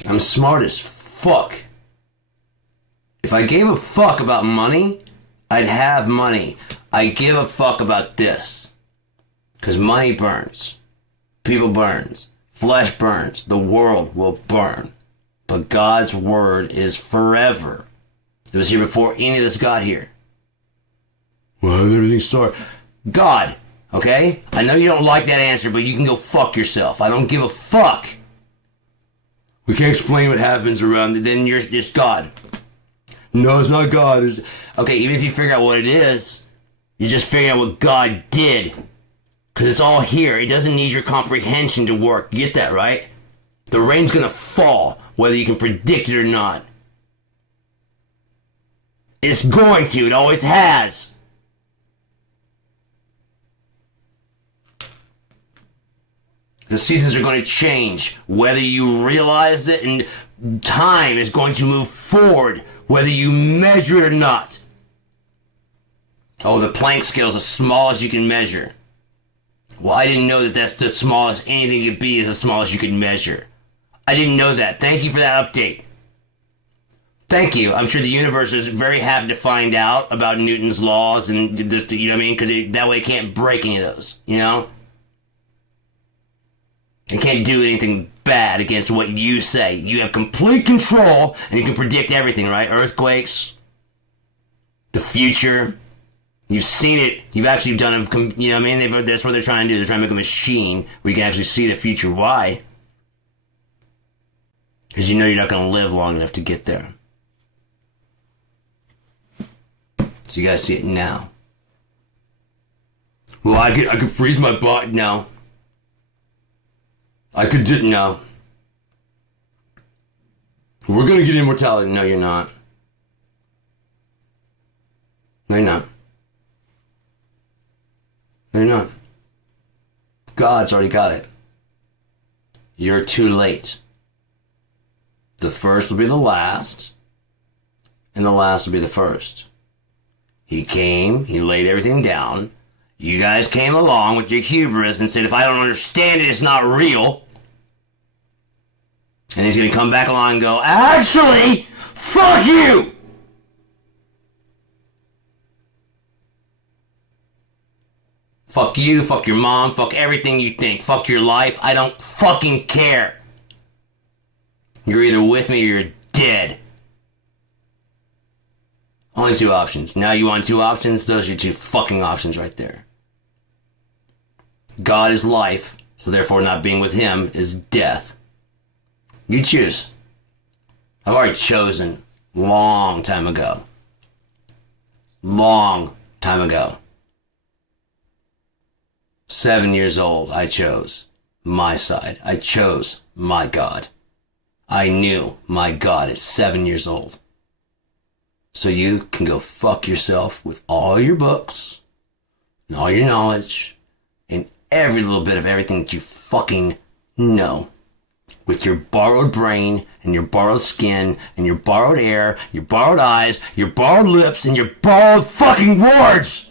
I'm smart as fuck. If I gave a fuck about money, I'd have money. I give a fuck about this. Because money burns. People burns. Flesh burns. The world will burn. But God's word is forever. It was here before any of this got here. Well, how did everything start? God, okay? I know you don't like that answer, but you can go fuck yourself. I don't give a fuck. We can't explain what happens around it. Then you're just God. No, it's not God. Okay, even if you figure out what it is, you're just figuring out what God did. Because it's all here. It doesn't need your comprehension to work. You get that, right? The rain's going to fall, whether you can predict it or not. It's going to. It always has. The seasons are going to change, whether you realize it, and time is going to move forward, whether you measure it or not. Oh, the Planck scale is as small as you can measure. Well, I didn't know that that's the smallest anything could be, is as small as you could measure. I didn't know that. Thank you for that update. Thank you. I'm sure the universe is very happy to find out about Newton's laws and this, you know what I mean? Because that way it can't break any of those, you know? It can't do anything bad against what you say. You have complete control, and you can predict everything, right? Earthquakes, the future, You've seen it. You've actually done it. You know what I mean? That's what they're trying to do. They're trying to make a machine where you can actually see the future. Why? Because you know you're not going to live long enough to get there. So you got to see it now. Well, I could freeze my body. No. I could do... No. We're going to get immortality. No, you're not. No, you're not. No, you're not. God's already got it. You're too late. The first will be the last, and the last will be the first. He came, he laid everything down. You guys came along with your hubris and said, if I don't understand it, it's not real. And he's going to come back along and go, actually, fuck you! Fuck you, fuck your mom, fuck everything you think, fuck your life, I don't fucking care. You're either with me or you're dead. Only two options. Now you want two options? Those are your two fucking options right there. God is life, so therefore not being with him is death. You choose. I've already chosen long time ago. Long time ago. 7 years old, I chose my side. I chose my God. I knew my God at 7 years old. So you can go fuck yourself with all your books, and all your knowledge, and every little bit of everything that you fucking know. With your borrowed brain, and your borrowed skin, and your borrowed air, your borrowed eyes, your borrowed lips, and your borrowed fucking words!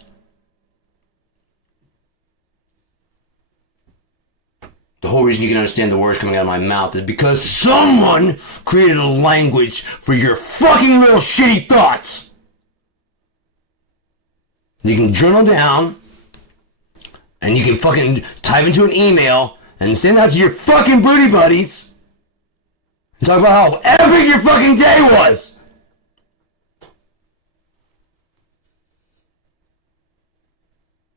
The whole reason you can understand the words coming out of my mouth is because someone created a language for your fucking little shitty thoughts. You can journal down, and you can fucking type into an email, and send out to your fucking booty buddies, and talk about how epic your fucking day was.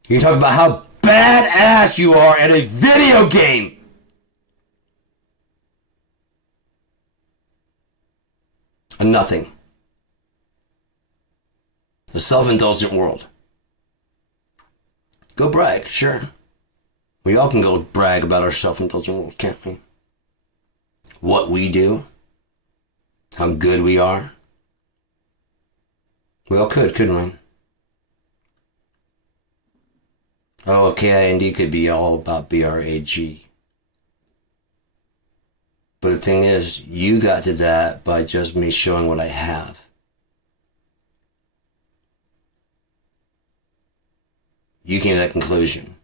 You can talk about how badass you are at a video game. A nothing. A self-indulgent world. Go brag, sure. We all can go brag about our self-indulgent world, can't we? What we do. How good we are. We all could, couldn't we? Oh, KIND could be all about BRAG. But the thing is, you got to that by just me showing what I have. You came to that conclusion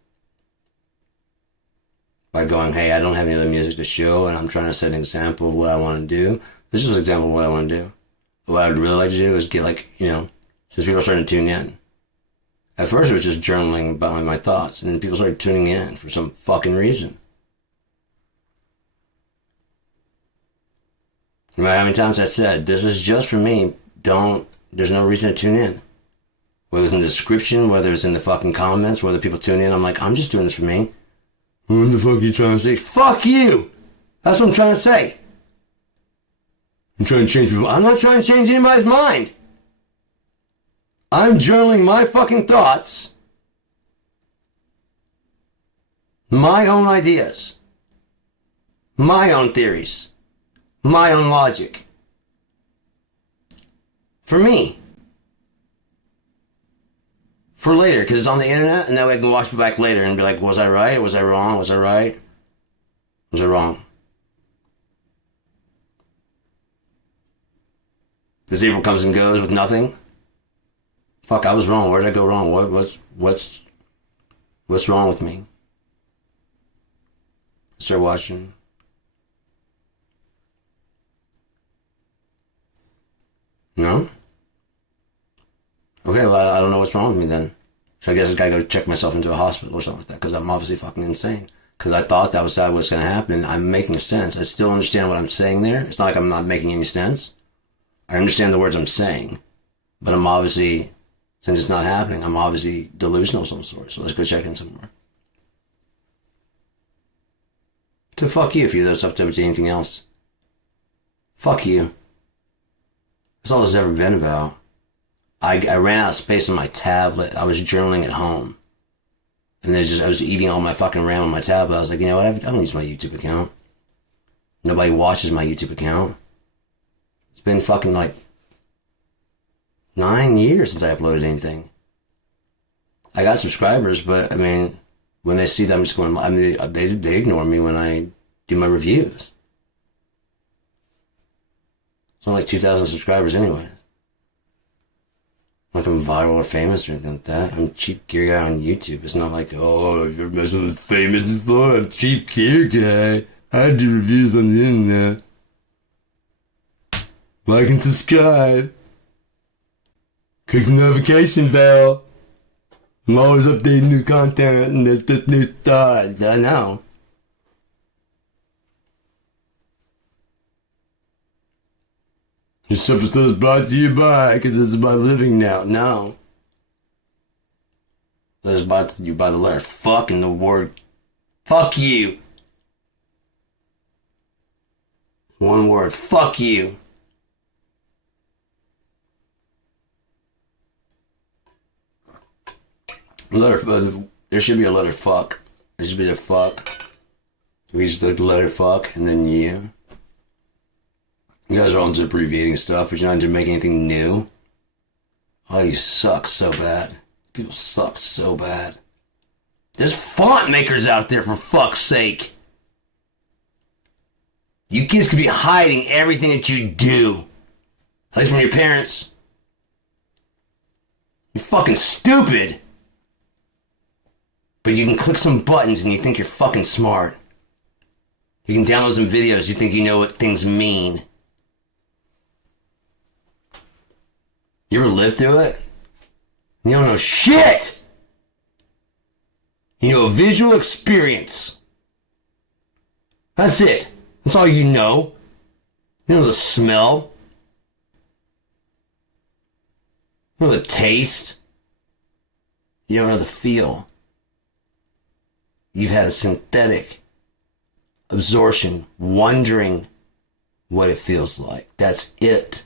by going, hey, I don't have any other music to show, and I'm trying to set an example of what I want to do. This is an example of what I want to do. What I'd really like to do is get, like, since people are starting to tune in. At first, it was just journaling about my thoughts, and then people started tuning in for some fucking reason. No matter how many times I said, this is just for me, there's no reason to tune in. Whether it's in the description, whether it's in the fucking comments, whether people tune in, I'm like, I'm just doing this for me. What the fuck are you trying to say? Fuck you! That's what I'm trying to say. I'm trying to change people. I'm not trying to change anybody's mind. I'm journaling my fucking thoughts, my own ideas, my own theories, my own logic. For me. For later, because it's on the internet, and that way I can watch it back later and be like, was I right? Was I wrong? Was I right? Was I wrong? This April comes and goes with nothing. Fuck, I was wrong. Where did I go wrong? What's wrong with me? Start watching. No? Okay, well, I don't know what's wrong with me then. So I guess I gotta go check myself into a hospital or something like that, because I'm obviously fucking insane. Because I thought that was what's gonna happen. I'm making sense. I still understand what I'm saying there. It's not like I'm not making any sense. I understand the words I'm saying. But I'm obviously Since it's not happening, I'm obviously delusional of some sort. So let's go check in somewhere. So fuck you if you're up to anything else. Fuck you. That's all it's ever been about. I ran out of space on my tablet. I was journaling at home. And I was eating all my fucking RAM on my tablet. I was like, you know what? I don't use my YouTube account. Nobody watches my YouTube account. It's been fucking like 9 years since I uploaded anything. I got subscribers, but I mean, when they see that I'm just going, I mean, they ignore me when I do my reviews. It's only like 2,000 subscribers anyway. I'm not I'm viral or famous or anything like that. I'm a cheap gear guy on YouTube. It's not like, oh, you're messing with famous before. I'm a cheap gear guy. I do reviews on the internet. Like and subscribe. Click the notification bell. I'm always updating new content and there's new thoughts. I know. This episode is brought to you by, because this is my living now. No. This is brought to you by the letter fuck and the word fuck you. One word, fuck you. There should be a letter fuck. There should be a fuck. We just do the letter fuck and then you. You guys are all into abbreviating stuff, but you're not into making anything new. Oh, you suck so bad. People suck so bad. There's font makers out there, for fuck's sake. You kids could be hiding everything that you do. At least from your parents. You're fucking stupid. But you can click some buttons and you think you're fucking smart. You can download some videos, you think you know what things mean. You ever lived through it? You don't know shit! You know a visual experience. That's it. That's all you know. You know the smell. You know the taste. You don't know the feel. You've had a synthetic absorption, wondering what it feels like. That's it.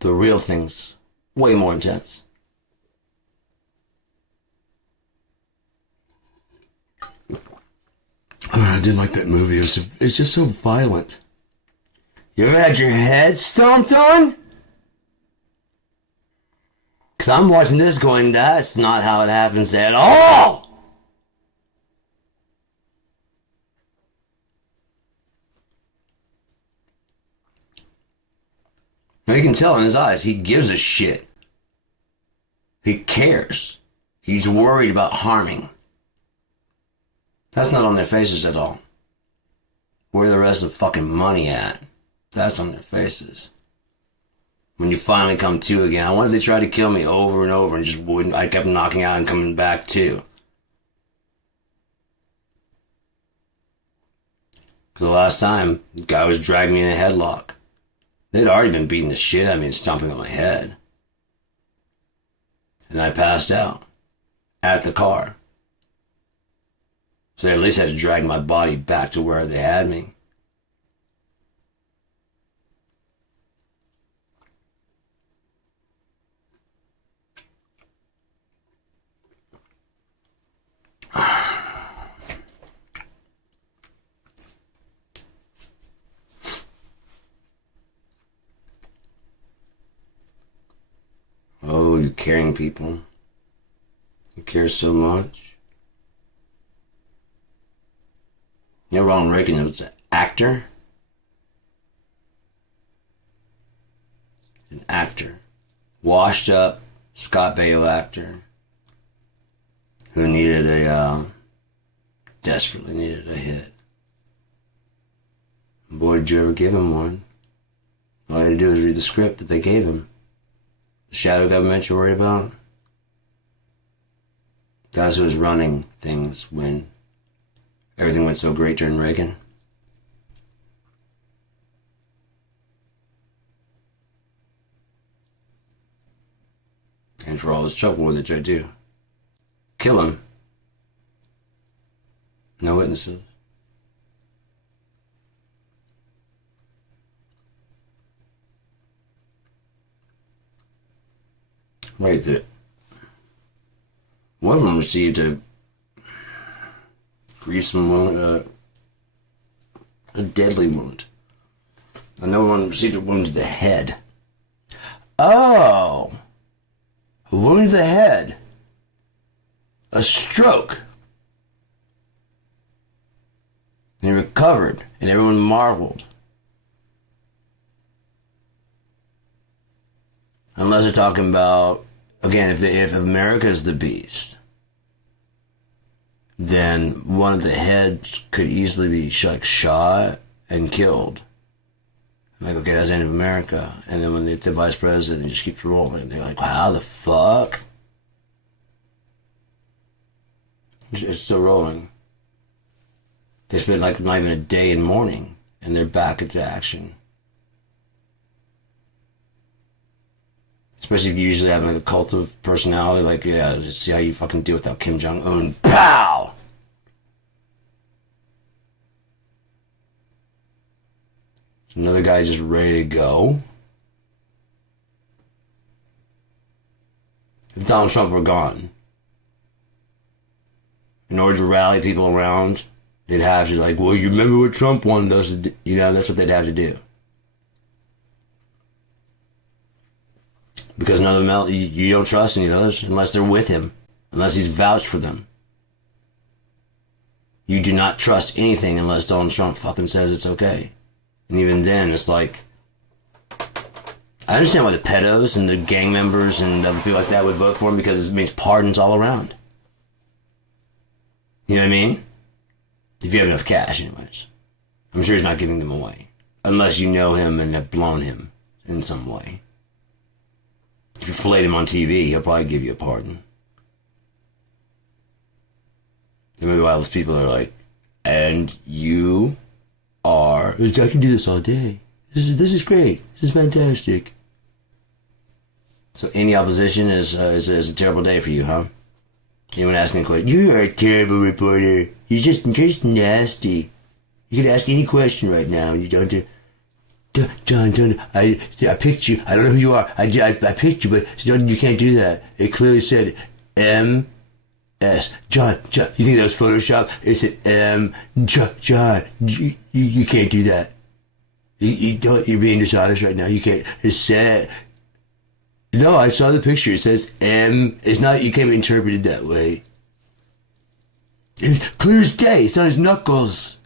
The real thing's way more intense. I didn't like that movie. It's just so violent. You ever had your head stomped on? Because I'm watching this going, that's not how it happens at all! Now you can tell in his eyes, he gives a shit. He cares. He's worried about harming. That's not on their faces at all. Where the rest of the fucking money at? That's on their faces. When you finally come to again, I wonder if they tried to kill me over and over and just wouldn't. I kept knocking out and coming back too. Because the last time, the guy was dragging me in a headlock. They'd already been beating the shit out of me and stomping on my head. And I passed out. At the car. So they at least had to drag my body back to where they had me. Oh, you caring people. You care so much. You know, Ronald Reagan was an actor. An actor. Washed up Scott Baio actor. Who needed desperately needed a hit. Boy, did you ever give him one. All he had to do was read the script that they gave him. The shadow government you're worried about? That's who was running things when everything went so great during Reagan. and for all this trouble with it, I do. Kill him. No witnesses. Wait, one of them received a gruesome wound, a deadly wound. Another one received a wound to the head. Oh! A wound to the head. A stroke. And he recovered, and everyone marveled. Unless they're talking about, again, if America is the beast, then one of the heads could easily be shot and killed. Like, okay, that's the end of America. And then when they get the vice president, it just keeps rolling. They're like, how the fuck? It's still rolling. They spent like not even a day in mourning, and they're back into action. Especially if you usually have like a cult of personality, like, yeah, just see how you fucking deal without Kim Jong-un. Pow! So another guy just ready to go. If Donald Trump were gone, in order to rally people around, they'd have to, like, well, you remember what Trump wanted us to do? You know, that's what they'd have to do. Because none of them, you don't trust any of those unless they're with him, unless he's vouched for them. You do not trust anything unless Donald Trump fucking says it's okay. And even then, it's like, I understand why the pedos and the gang members and other people like that would vote for him, because it means pardons all around. You know what I mean? If you have enough cash, anyways. I'm sure he's not giving them away. Unless you know him and have blown him in some way. If you fillet him on TV, he'll probably give you a pardon. And maybe all those people are like, and you are... I can do this all day. This is great. This is fantastic. So any opposition is a terrible day for you, huh? Anyone asking a question? You are a terrible reporter. You're just nasty. You can ask any question right now, and you don't do... John, I picked you. I don't know who you are. I picked you, but you can't do that. It clearly said M.S. John, you think that was Photoshop? It said John, you can't do that. You're being dishonest right now. You can't. It's sad. No, I saw the picture. It says M. It's not, you can't interpret it that way. It's clear as day. It's on his knuckles.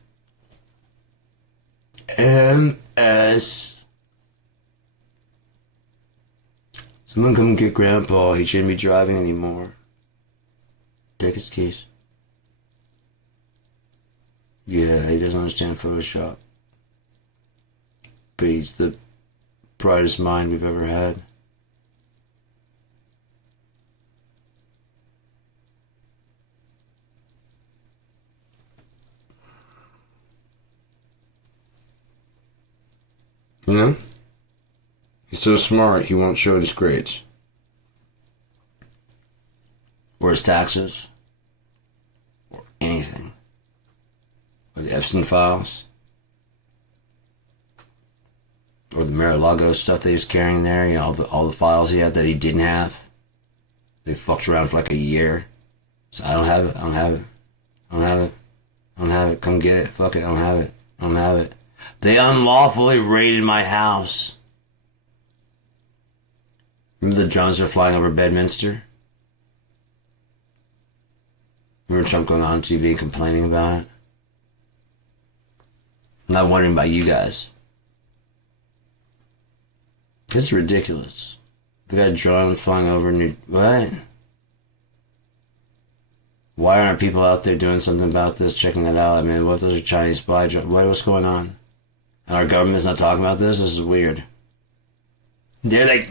M.S. Someone come get Grandpa. He shouldn't be driving anymore. Take his keys. Yeah, he doesn't understand Photoshop. But he's the brightest mind we've ever had. You know? He's so smart, he won't show his grades. Or his taxes. Or anything. Or the Epstein Files. Or the Mar-a-Lago stuff that he was carrying there. You know, all the files he had that he didn't have. They fucked around for like a year. So I don't have it. Come get it. Fuck it. I don't have it. They unlawfully raided my house. Remember the drones were flying over Bedminster? Remember Trump going on TV and complaining about it? I'm not wondering about you guys. It's ridiculous. We got drones flying over what? Why aren't people out there doing something about this, checking it out? I mean, what if those are Chinese spy drones? What's going on? And our government's not talking about this? This is weird. They're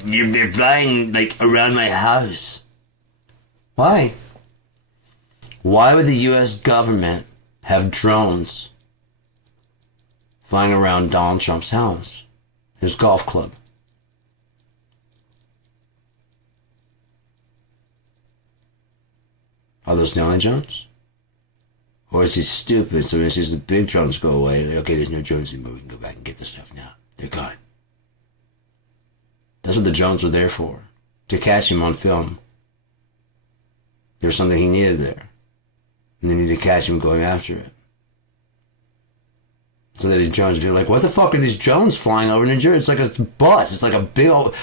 flying, around my house. Why? Why would the U.S. government have drones flying around Donald Trump's house? His golf club. Are those the only drones? Or is he stupid, so when he sees the big drones go away, like, okay, there's no drones anymore, we can go back and get this stuff now. They're gone. That's what the drones were there for. To catch him on film. There's something he needed there. And they need to catch him going after it. So that these drones would be like, what the fuck are these drones flying over New Jersey? It's like a bus. It's like a big old...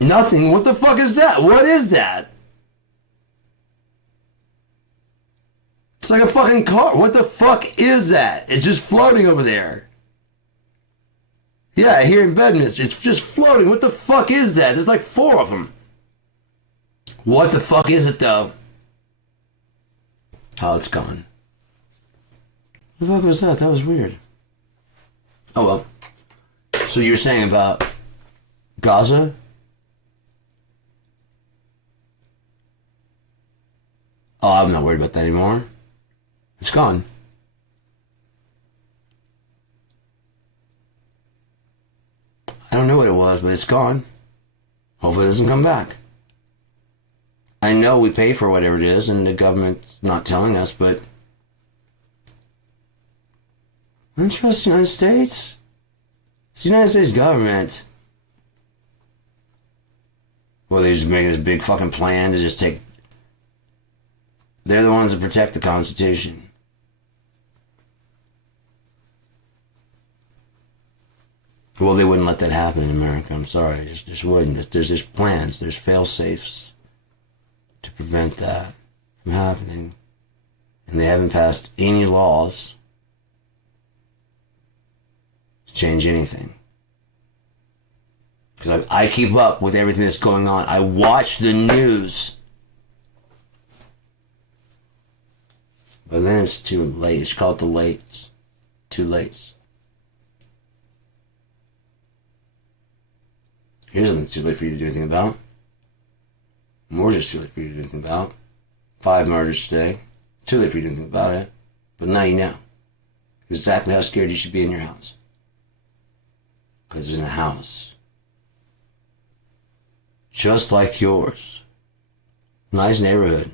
Nothing. What the fuck is that? What is that? It's like a fucking car. What the fuck is that? It's just floating over there. Yeah, here in Bedminster. It's just floating. What the fuck is that? There's like 4 of them. What the fuck is it, though? Oh, it's gone. What the fuck was that? That was weird. Oh, well. So you're saying about Gaza? Oh, I'm not worried about that anymore. It's gone. I don't know what it was, but it's gone. Hopefully it doesn't come back. I know we pay for whatever it is, and the government's not telling us, but I don't trust the United States. It's the United States government. Well, they just make this big fucking plan to just take... They're the ones that protect the Constitution. Well, they wouldn't let that happen in America. I'm sorry. Just wouldn't. There's just plans. There's fail-safes to prevent that from happening. And they haven't passed any laws to change anything. Because I keep up with everything that's going on. I watch the news. But then it's too late. It's called the late. Too late. Here's something too late for you to do anything about. More just too late for you to do anything about. 5 murders today. Too late for you to do anything about it. But now you know exactly how scared you should be in your house. Because it's in a house just like yours. Nice neighborhood.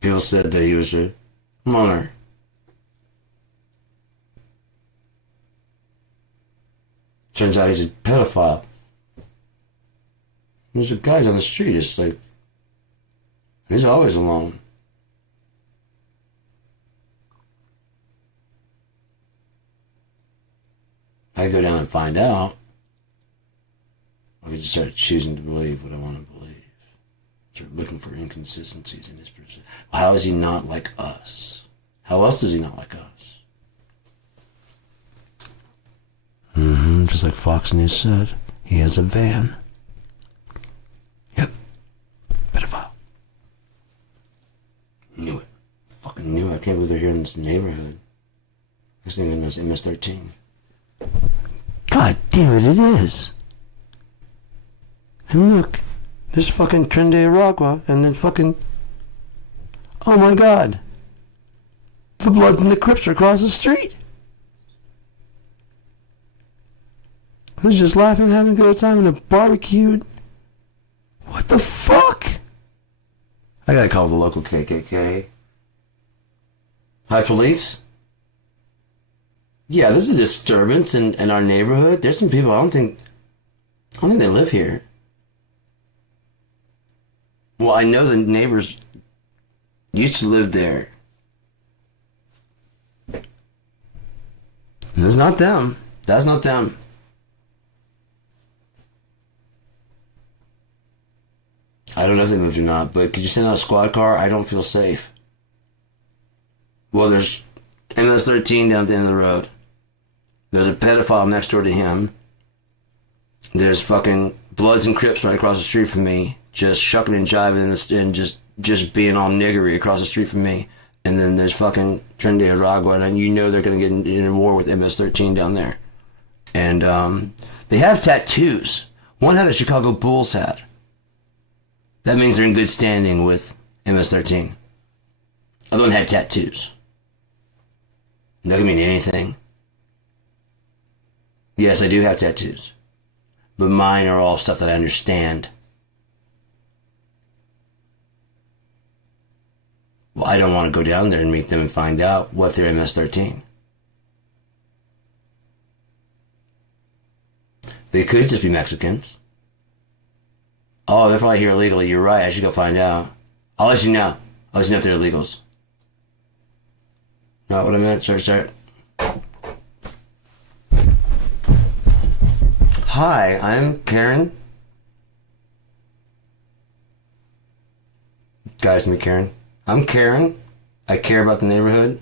People said that he was a loner. Turns out he's a pedophile. There's a guy down the street, it's like, he's always alone. I go down and find out. I could just start choosing to believe what I want to believe. Start looking for inconsistencies in his person. How is he not like us? How else is he not like us? Just like Fox News said, he has a van. Yep. Pedophile. Knew it. Fucking knew it. I can't believe they're here in this neighborhood. This thing is MS-13. God damn it, it is. And look, there's fucking Tren de Aragua, and then fucking... Oh my God. The Bloods and the Crips are across the street. They're just laughing and having a good time in a barbecue. What the fuck? I gotta call the local KKK. Hi, police? Yeah, there's a disturbance in our neighborhood. There's some people, I don't think they live here. Well, I know the neighbors used to live there. It's not them. That's not them. I don't know if they moved or not, but could you send out a squad car? I don't feel safe. Well, there's MS-13 down at the end of the road. There's a pedophile next door to him. There's fucking Bloods and Crips right across the street from me, just shucking and jiving and just being all niggery across the street from me. And then there's fucking Tren de Aragua, and you know they're going to get in a war with MS-13 down there. And they have tattoos. One had a Chicago Bulls hat. That means they're in good standing with MS-13. Other one had tattoos. That could mean anything. Yes, I do have tattoos. But mine are all stuff that I understand. Well, I don't want to go down there and meet them and find out what they're MS-13. They could just be Mexicans. Oh, they're probably here illegally. You're right. I should go find out. I'll let you know. I'll let you know if they're illegals. Not what I meant. Start. Hi, I'm Karen. Guys, meet Karen. I'm Karen. I care about the neighborhood.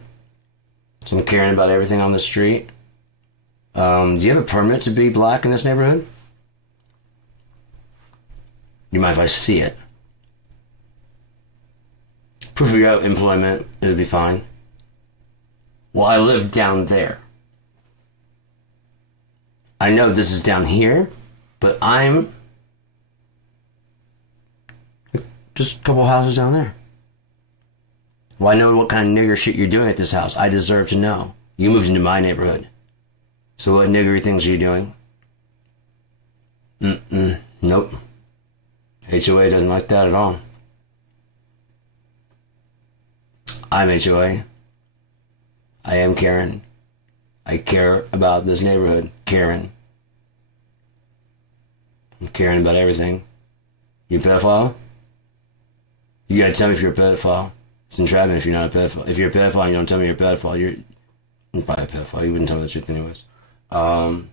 So I'm caring about everything on the street. Do you have a permit to be black in this neighborhood? You mind if I see it? Proof of your employment, it would be fine. Well, I live down there. I know this is down here, but I'm just a couple houses down there. Well, I know what kind of nigger shit you're doing at this house. I deserve to know. You moved into my neighborhood. So what niggery things are you doing? Nope. HOA doesn't like that at all. I'm HOA. I am Karen. I care about this neighborhood. Karen. I'm caring about everything. You a pedophile? You gotta tell me if you're a pedophile. It's entrapment if you're not a pedophile. If you're a pedophile and you don't tell me you're a pedophile, you're probably a pedophile. You wouldn't tell me the truth anyways. Look, I'm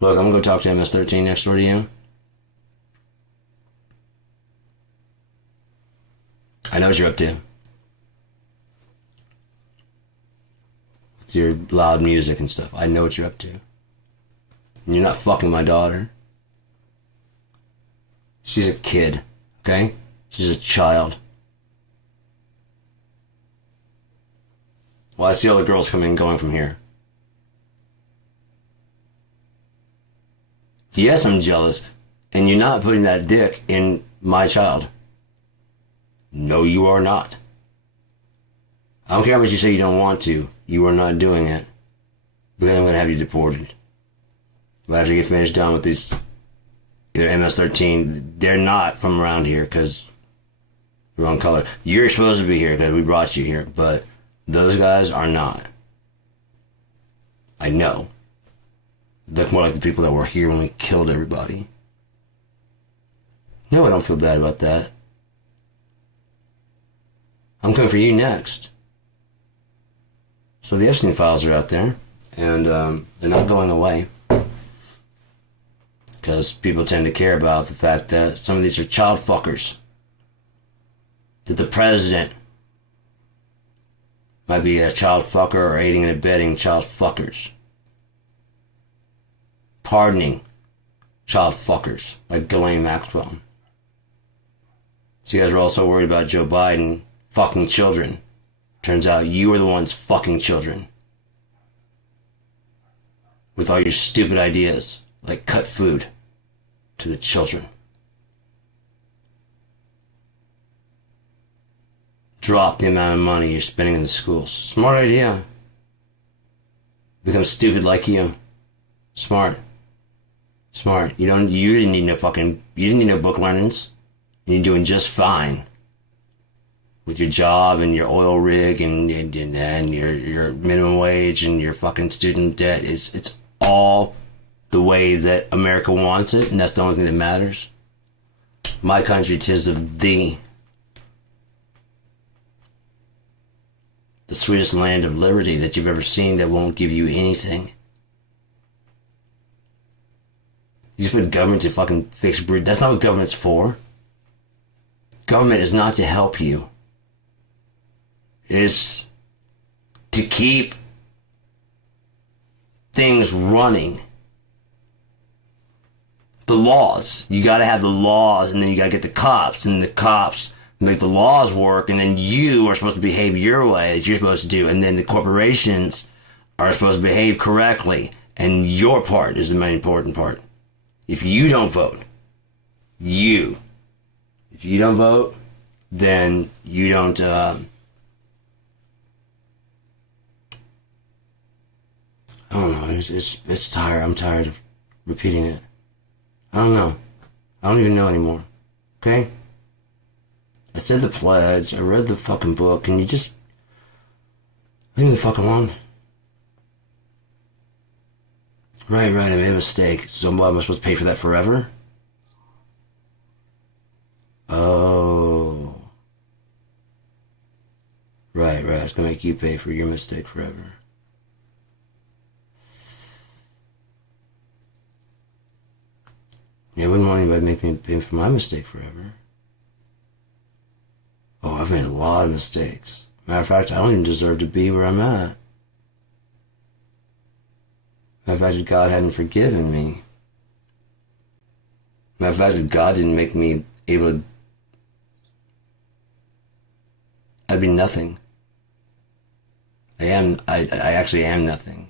gonna go talk to MS-13 next door to you. I know what you're up to. With your loud music and stuff. I know what you're up to. And you're not fucking my daughter. She's a kid, okay? She's a child. Well, I see all the girls coming and going from here. Yes, I'm jealous. And you're not putting that dick in my child. No, you are not. I don't care how much you say you don't want to. You are not doing it. But then I'm going to have you deported. But after you get finished done with these MS-13, they're not from around here because wrong color. You're supposed to be here because we brought you here. But those guys are not. I know. They look more like the people that were here when we killed everybody. No, I don't feel bad about that. I'm coming for you next. So the Epstein Files are out there, and they're not going away. Because people tend to care about the fact that some of these are child fuckers. That the president might be a child fucker or aiding and abetting child fuckers. Pardoning child fuckers like Ghislaine Maxwell. So you guys are also worried about Joe Biden fucking children. Turns out you are the ones fucking children. With all your stupid ideas, like cut food to the children. Drop the amount of money you're spending in the schools. Smart idea. Become stupid like you. Smart. You didn't need no book learnings. You're doing just fine. With your job and your oil rig and your minimum wage and your fucking student debt. It's all the way that America wants it, and that's the only thing that matters. My country, 'tis of thee. The sweetest land of liberty that you've ever seen that won't give you anything. You just put government to fucking fix breed. That's not what government's for. Government is not to help you. It is to keep things running. The laws. You gotta have the laws, and then you gotta get the cops, and the cops make the laws work, and then you are supposed to behave your way as you're supposed to do, and then the corporations are supposed to behave correctly, and your part is the main important part. If you don't vote, then you don't, I don't know, it's tired, I'm tired of repeating it. I don't know. I don't even know anymore. Okay? I said the pledge. I read the fucking book. Can you just leave me the fuck alone? Right, I made a mistake. So what, am I supposed to pay for that forever? Oh. Right. It's gonna make you pay for your mistake forever. Yeah, I wouldn't want anybody to make me pay for my mistake forever. Oh, I've made a lot of mistakes. Matter of fact, I don't even deserve to be where I'm at. Matter of fact, if God hadn't forgiven me. Matter of fact, if God didn't make me able to, I'd be nothing. I actually am nothing.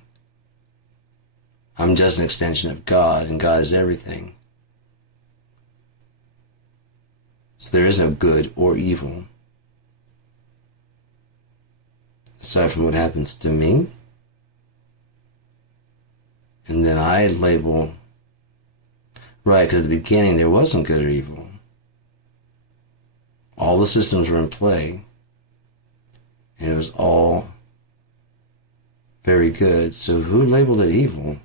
I'm just an extension of God, and God is everything. So there is no good or evil. Aside from what happens to me. And then I label, right, because at the beginning there wasn't good or evil. All the systems were in play. And it was all very good. So who labeled it evil?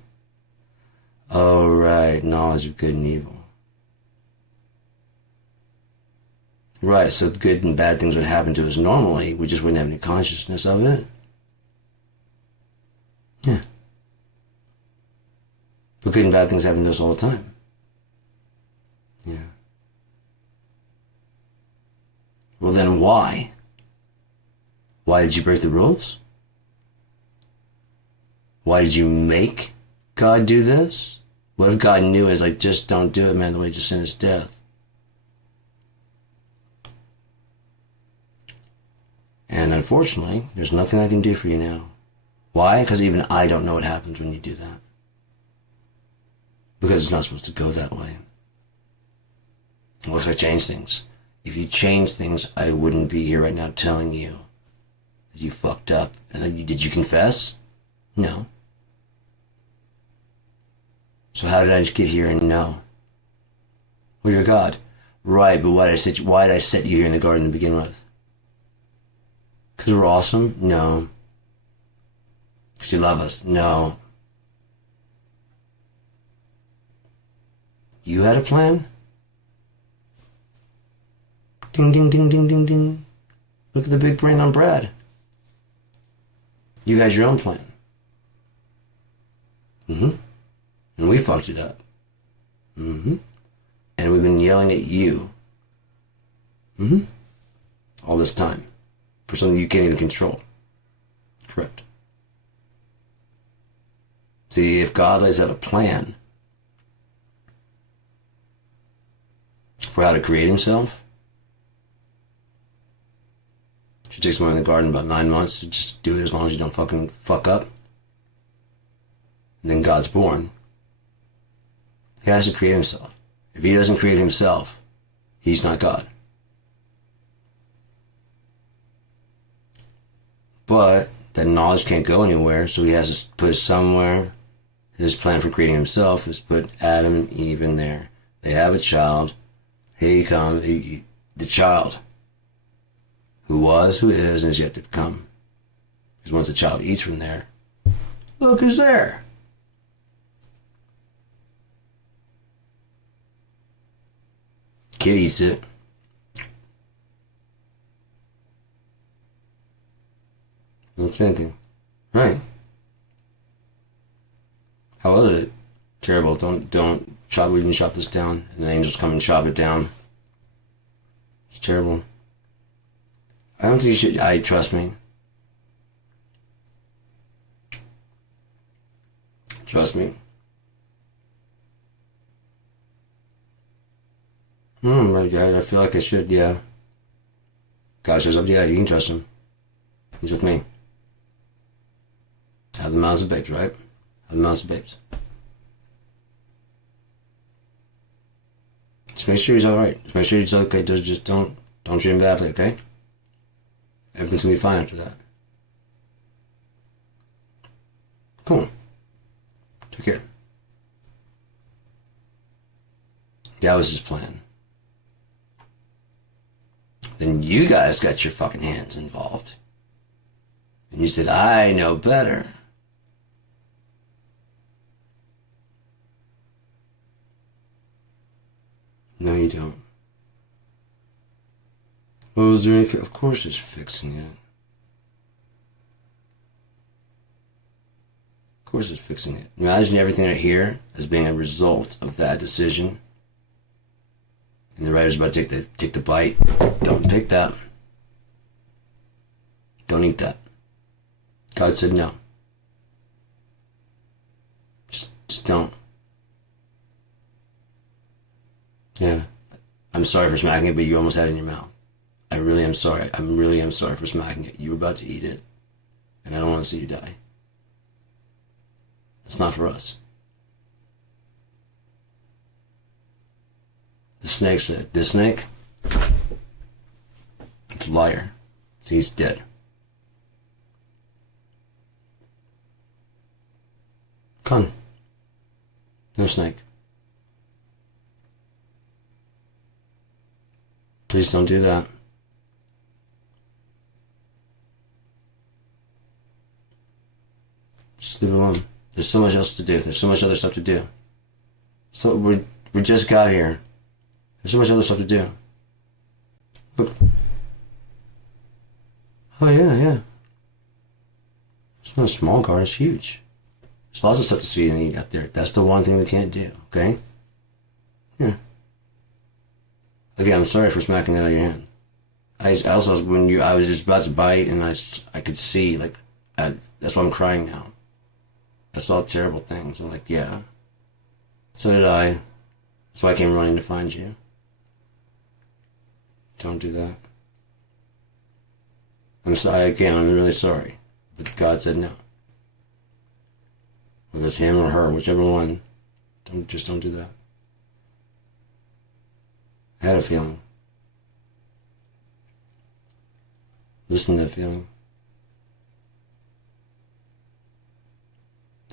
Oh, right, knowledge of good and evil. Right, so good and bad things would happen to us normally. We just wouldn't have any consciousness of it. Yeah. But good and bad things happen to us all the time. Yeah. Well, then why? Why did you break the rules? Why did you make God do this? What if God knew it? Like, just don't do it, man. The way to sin is death. And unfortunately, there's nothing I can do for you now. Why? Because even I don't know what happens when you do that. Because it's not supposed to go that way. What if I change things? If you change things, I wouldn't be here right now telling you that you fucked up. And did you confess? No. So how did I just get here and know? Well, you're God. Right, but why did I set you here in the garden to begin with? Because we're awesome? No. Because you love us? No. You had a plan? Ding, ding, ding, ding, ding, ding. Look at the big brain on Brad. You had your own plan. And we fucked it up. And we've been yelling at you. All this time. For something you can't even control. Correct. See, if God lays out a plan for how to create himself, she takes someone in the garden about 9 months to just do it as long as you don't fucking fuck up. And then God's born. He has to create himself. If he doesn't create himself, he's not God. But that knowledge can't go anywhere, so he has to put it somewhere. His plan for creating himself is put Adam and Eve in there. They have a child. Here he comes, the child, who was, who is, and is yet to come. Because once the child eats from there, look who's there. Kid eats it. Don't say anything. Right. How is it? Terrible. Don't chop. We didn't chop this down, and the angels come and chop it down. It's terrible. I don't think you should. Trust me. Trust me. I feel like I should. Yeah. God shows up. Yeah, you can trust him. He's with me. Have the mouths of babes, right? Have the mouths of babes. Just make sure he's alright. Just make sure he's okay. Just don't treat him badly, okay? Everything's gonna be fine after that. Cool. Take care. That was his plan. Then you guys got your fucking hands involved. And you said, I know better. No, you don't. Well, is there anything? Of course it's fixing it. Of course it's fixing it. Imagine everything right here as being a result of that decision. And the writer's about to take the bite. Don't take that. Don't eat that. God said no. Just don't. Yeah. I'm sorry for smacking it, but you almost had it in your mouth. I really am sorry. I really am sorry for smacking it. You were about to eat it. And I don't want to see you die. It's not for us. The snake said, this snake, it's a liar. See, he's dead. Come. No snake. Please don't do that. Just leave it alone. There's so much else to do. There's so much other stuff to do. So we just got here. There's so much other stuff to do. Look. Oh yeah. It's not a small garden, it's huge. There's lots of stuff to see and eat out there. That's the one thing we can't do, okay? Yeah. Again, I'm sorry for smacking that out of your hand. I also, I was just about to bite and I could see, like, that's why I'm crying now. I saw terrible things. I'm like, yeah. So did I. That's why I came running to find you. Don't do that. I'm sorry, again, I'm really sorry. But God said no. Whether it's him or her, whichever one, just don't do that. I had a feeling. Listen to that feeling.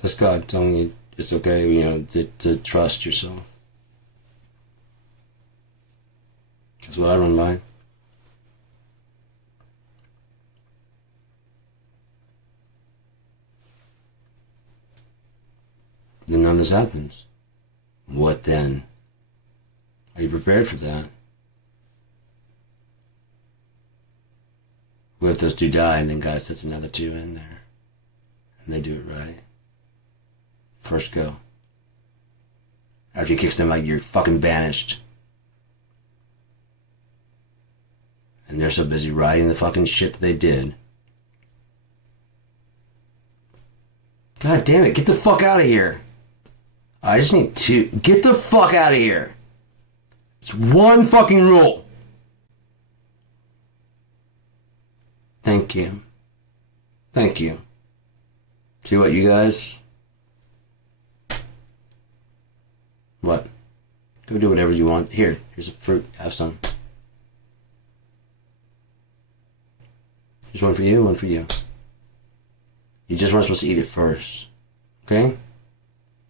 That's God telling you it's okay, to trust yourself. That's what I run by. Then none of this happens. What then? Are you prepared for that? What if those two die and then God sets another two in there? And they do it right? First go. After he kicks them out, you're fucking banished. And they're so busy riding the fucking shit that they did. God damn it, get the fuck out of here. I just need to get the fuck out of here. It's one fucking rule. Thank you. Thank you. See what, you guys? What? Go do whatever you want. Here's a fruit. Have some. Here's one for you, one for you. You just weren't supposed to eat it first. Okay?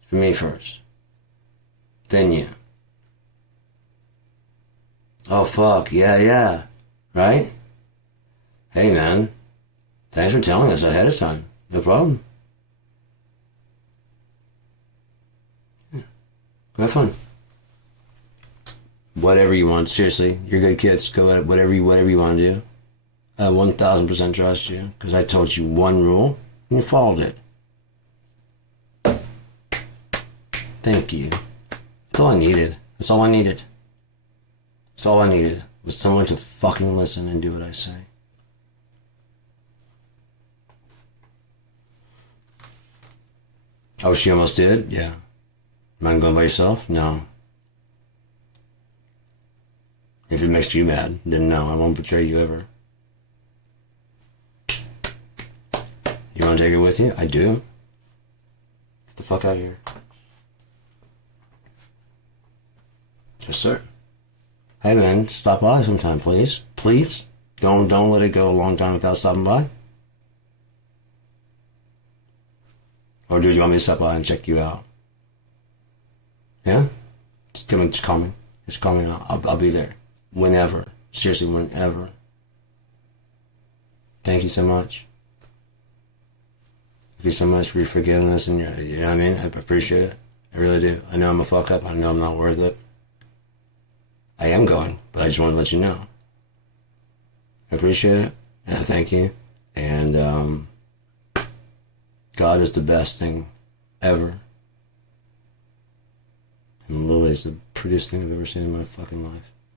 For me first. Then you. Oh, fuck. Yeah. Right? Hey, man. Thanks for telling us ahead of time. No problem. Yeah. Go have fun. Whatever you want. Seriously. You're good kids. Go at whatever you want to do. I 1000% trust you. Because I told you one rule. And you followed it. Thank you. That's all I needed. That's all I needed. That's all I needed. Was someone to fucking listen and do what I say. Oh, she almost did? Yeah. Mind going by yourself? No. If it makes you mad, then no, I won't betray you ever. You want to take her with you? I do. Get the fuck out of here. Yes, sir. Hey, man, stop by sometime, please. Please. Don't let it go a long time without stopping by. Or do you want me to stop by and check you out? Yeah? Just call me. Just call me and I'll be there. Whenever. Seriously, wouldn't ever. Thank you so much. Thank you so much for your forgiveness and your, you know what I mean? I appreciate it. I really do. I know I'm a fuck up. I know I'm not worth it. I am going, but I just want to let you know. I appreciate it, and I thank you. And God is the best thing ever. And Lily is the prettiest thing I've ever seen in my fucking life.